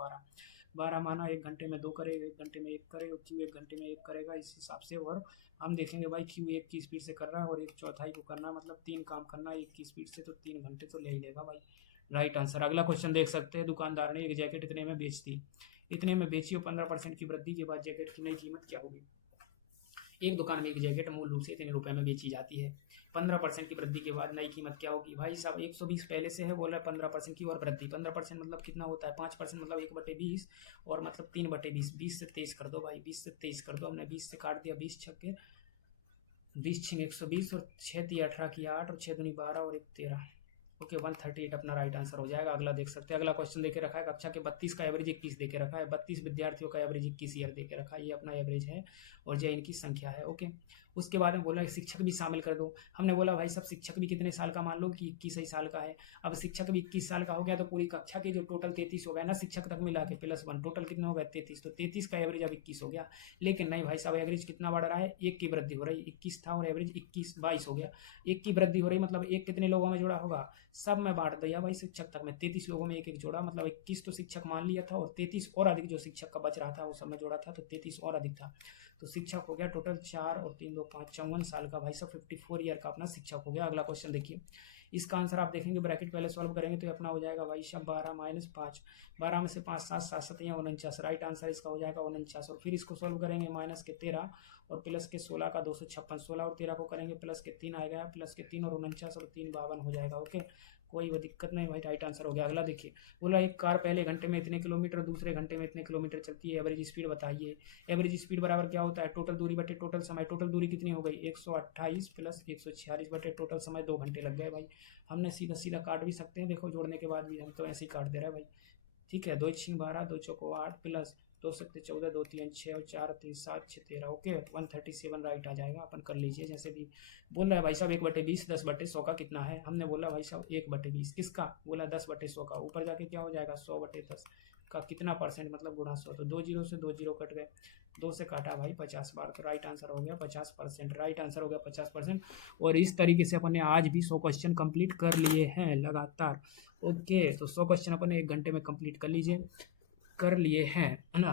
12 माना, 1 घंटे में 2 करे, 1 घंटे में 1 करे, और क्यू 1 घंटे में 1 करेगा इस हिसाब से। और हम देखेंगे भाई क्यू 1 की स्पीड से कर रहा है और 1/4 को करना, मतलब 3 काम करना 1 की स्पीड से, तो 3 घंटे तो ले ही लेगा भाई राइट आंसर। अगला क्वेश्चन देख सकते हैं, दुकानदार ने एक जैकेट इतने में बेचती, इतने में बेची और 15% की वृद्धि के बाद जैकेट की नई कीमत क्या होगी। एक दुकान में एक जैकेट मूल रूप से इतने रुपए में बेची जाती है, 15% की वृद्धि के बाद नई कीमत क्या होगी। भाई साहब 120 पहले से है, बोल रहा है 15% की और वृद्धि। 15% मतलब कितना होता है, 5% मतलब 1/20 और मतलब 3/20। 20 से 23 कर दो भाई, 20 से 23 कर दो। हमने 20 से काट दिया, 20 छक्के 20 छिंग 120 और 6 × 18 की 8 और 6 दूनी 12 और 1 13। ओके 138 अपना राइट आंसर हो जाएगा। अगला देख सकते हैं, अगला क्वेश्चन देके रखा है कक्षा के 32 का एवरेज 21 देके रखा है, 32 विद्यार्थियों का एवरेज 21 ईयर देके रखा है, ये अपना एवरेज है और ये इनकी संख्या है। ओके उसके बाद में बोला शिक्षक भी शामिल कर दो। हमने बोला भाई सब शिक्षक भी कितने साल का, मान लो कि 21 ही साल का है। अब शिक्षक भी 21 साल का हो गया तो पूरी कक्षा के जो टोटल 33 हो गया ना शिक्षक तक मिला के +1 टोटल कितने हो गए 33, तो 33 का एवरेज अब 21 हो गया। लेकिन नहीं भाई साहब एवरेज कितना बढ़ रहा है, 1 की वृद्धि हो रही, 21 था और एवरेज 21 22 हो गया। 1 की वृद्धि हो रही मतलब 1 कितने लोगों में जुड़ा होगा, सब में बांट दिया भाई शिक्षक तक में, 33 लोगों में 1 जोड़ा, मतलब 21 तो शिक्षक मान लिया था और 33 और अधिक जो शिक्षक का बच रहा था वो सब में जोड़ा था, तो 33 और अधिक था, तो शिक्षक हो गया टोटल 4 और 3 2 5 54 साल का भाई साहब 54 ईयर का अपना शिक्षक हो गया। अगला क्वेश्चन देखिए, इसका आंसर आप देखेंगे ब्रैकेट पहले सॉल्व करेंगे तो अपना हो जाएगा भाई साहब 12 - 5, 12 में से 5 7 7 7 49, राइट आंसर इसका हो जाएगा 49। और फिर इसको सॉल्व करेंगे माइनस के 13 और प्लस के 16 का 256, 16 और 13 को करेंगे प्लस के 3 आएगा, प्लस के 3 और 49 और 3 52 हो जाएगा। ओके कोई दिक्कत नहीं भाई, राइट आंसर हो गया। अगला देखिए, बोला एक कार पहले घंटे में इतने किलोमीटर, दूसरे घंटे में इतने किलोमीटर चलती है, एवरेज स्पीड बताइए। एवरेज स्पीड बराबर क्या होता है, टोटल दूरी बटे टोटल समय। टोटल दूरी कितनी हो गई 128 प्लस 146 बटे टोटल समय 2 घंटे लग गए भाई। हमने सीधा सीधा काट भी सकते हैं, देखो जोड़ने के बाद भी हम तो ऐसे ही काट दे रहे हैं भाई। ठीक है 2 × 12 2 × 8 प्लस 2 × 14 2 3 6 और 4 3 7 6 13। ओके 137 राइट आ जाएगा, अपन कर लीजिए जैसे भी। बोल रहा है भाई साहब 1/20 10/100 का कितना है। हमने बोला भाई साहब 1/20 किसका, बोला 10/100 का। ऊपर जाके क्या हो जाएगा 100/10 का कितना परसेंट, मतलब गुणा 100, तो 2 जीरो से 2 जीरो कट गए, 2 से काटा भाई 50 बार, तो राइट आंसर हो गया 50%। राइट आंसर हो गया 50%। और इस तरीके से अपन ने आज भी 100 क्वेश्चन कंप्लीट कर लिए हैं लगातार। ओके तो 100 क्वेश्चन अपन ने 1 घंटे में कंप्लीट कर लिए हैं, है ना।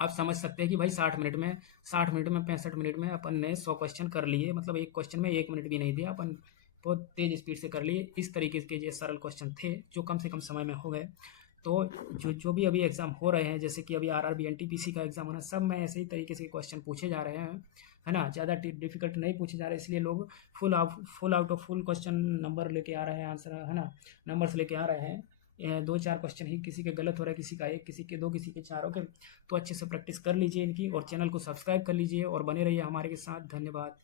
आप समझ सकते हैं कि भाई 60 मिनट में 65 मिनट में अपन ने 100 क्वेश्चन कर लिए, मतलब एक क्वेश्चन में 1 मिनट भी नहीं दिया, अपन बहुत तेज स्पीड से कर लिए। इस तरीके के ये सरल क्वेश्चन थे जो कम से कम समय में हो गए। तो जो भी अभी एग्जाम हो रहे हैं, जैसे कि अभी आरआरबी एनटीपीसी का एग्जाम होना, सब में ऐसे ही तरीके से क्वेश्चन पूछे जा रहे हैं, है ना। ज़्यादा डिफिकल्ट नहीं पूछे जा रहे, इसलिए लोग full out of full question number लेके आ रहे हैं, आंसर है ना, नंबर्स लेके आ रहे हैं। दो चार क्वेश्चन ही किसी के गलत हो रहा है, किसी का एक, किसी के दो, किसी के चार। ओके, तो अच्छे से प्रैक्टिस कर लीजिए इनकी और चैनल को सब्सक्राइब कर लीजिए और बने रहिए हमारे के साथ। धन्यवाद।